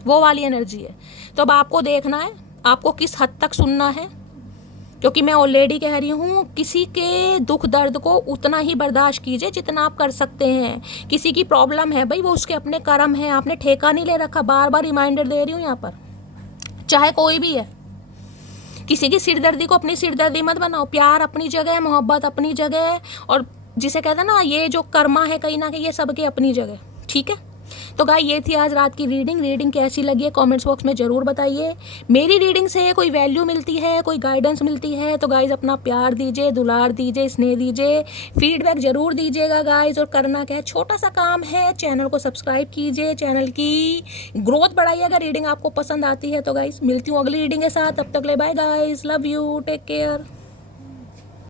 वो वाली एनर्जी है। तो अब आपको देखना है आपको किस हद तक सुनना है, क्योंकि मैं ऑलरेडी कह रही हूँ किसी के दुख दर्द को उतना ही बर्दाश्त कीजिए जितना आप कर सकते हैं। किसी की प्रॉब्लम है भाई, वो उसके अपने कर्म हैं, आपने ठेका नहीं ले रखा, बार बार रिमाइंडर दे रही हूँ यहाँ पर, चाहे कोई भी है। किसी की सिरदर्दी को अपनी सिरदर्दी मत बनाओ, प्यार अपनी जगह, मोहब्बत अपनी जगह, और जिसे कहते हैं ना ये जो कर्मा है कहीं ना कहीं ये सबके अपनी जगह, ठीक है। तो गाइस ये थी आज रात की रीडिंग कैसी लगी है कमेंट्स बॉक्स में ज़रूर बताइए। मेरी रीडिंग से कोई वैल्यू मिलती है, कोई गाइडेंस मिलती है तो गाइस अपना प्यार दीजिए, दुलार दीजिए, स्नेह दीजिए, फीडबैक ज़रूर दीजिएगा गाइस। और करना क्या है, छोटा सा काम है, चैनल को सब्सक्राइब कीजिए, चैनल की ग्रोथ बढ़ाइए अगर रीडिंग आपको पसंद आती है तो गाइस। मिलती हूँ अगली रीडिंग के साथ, तब तक ले bye guys, love you, take care.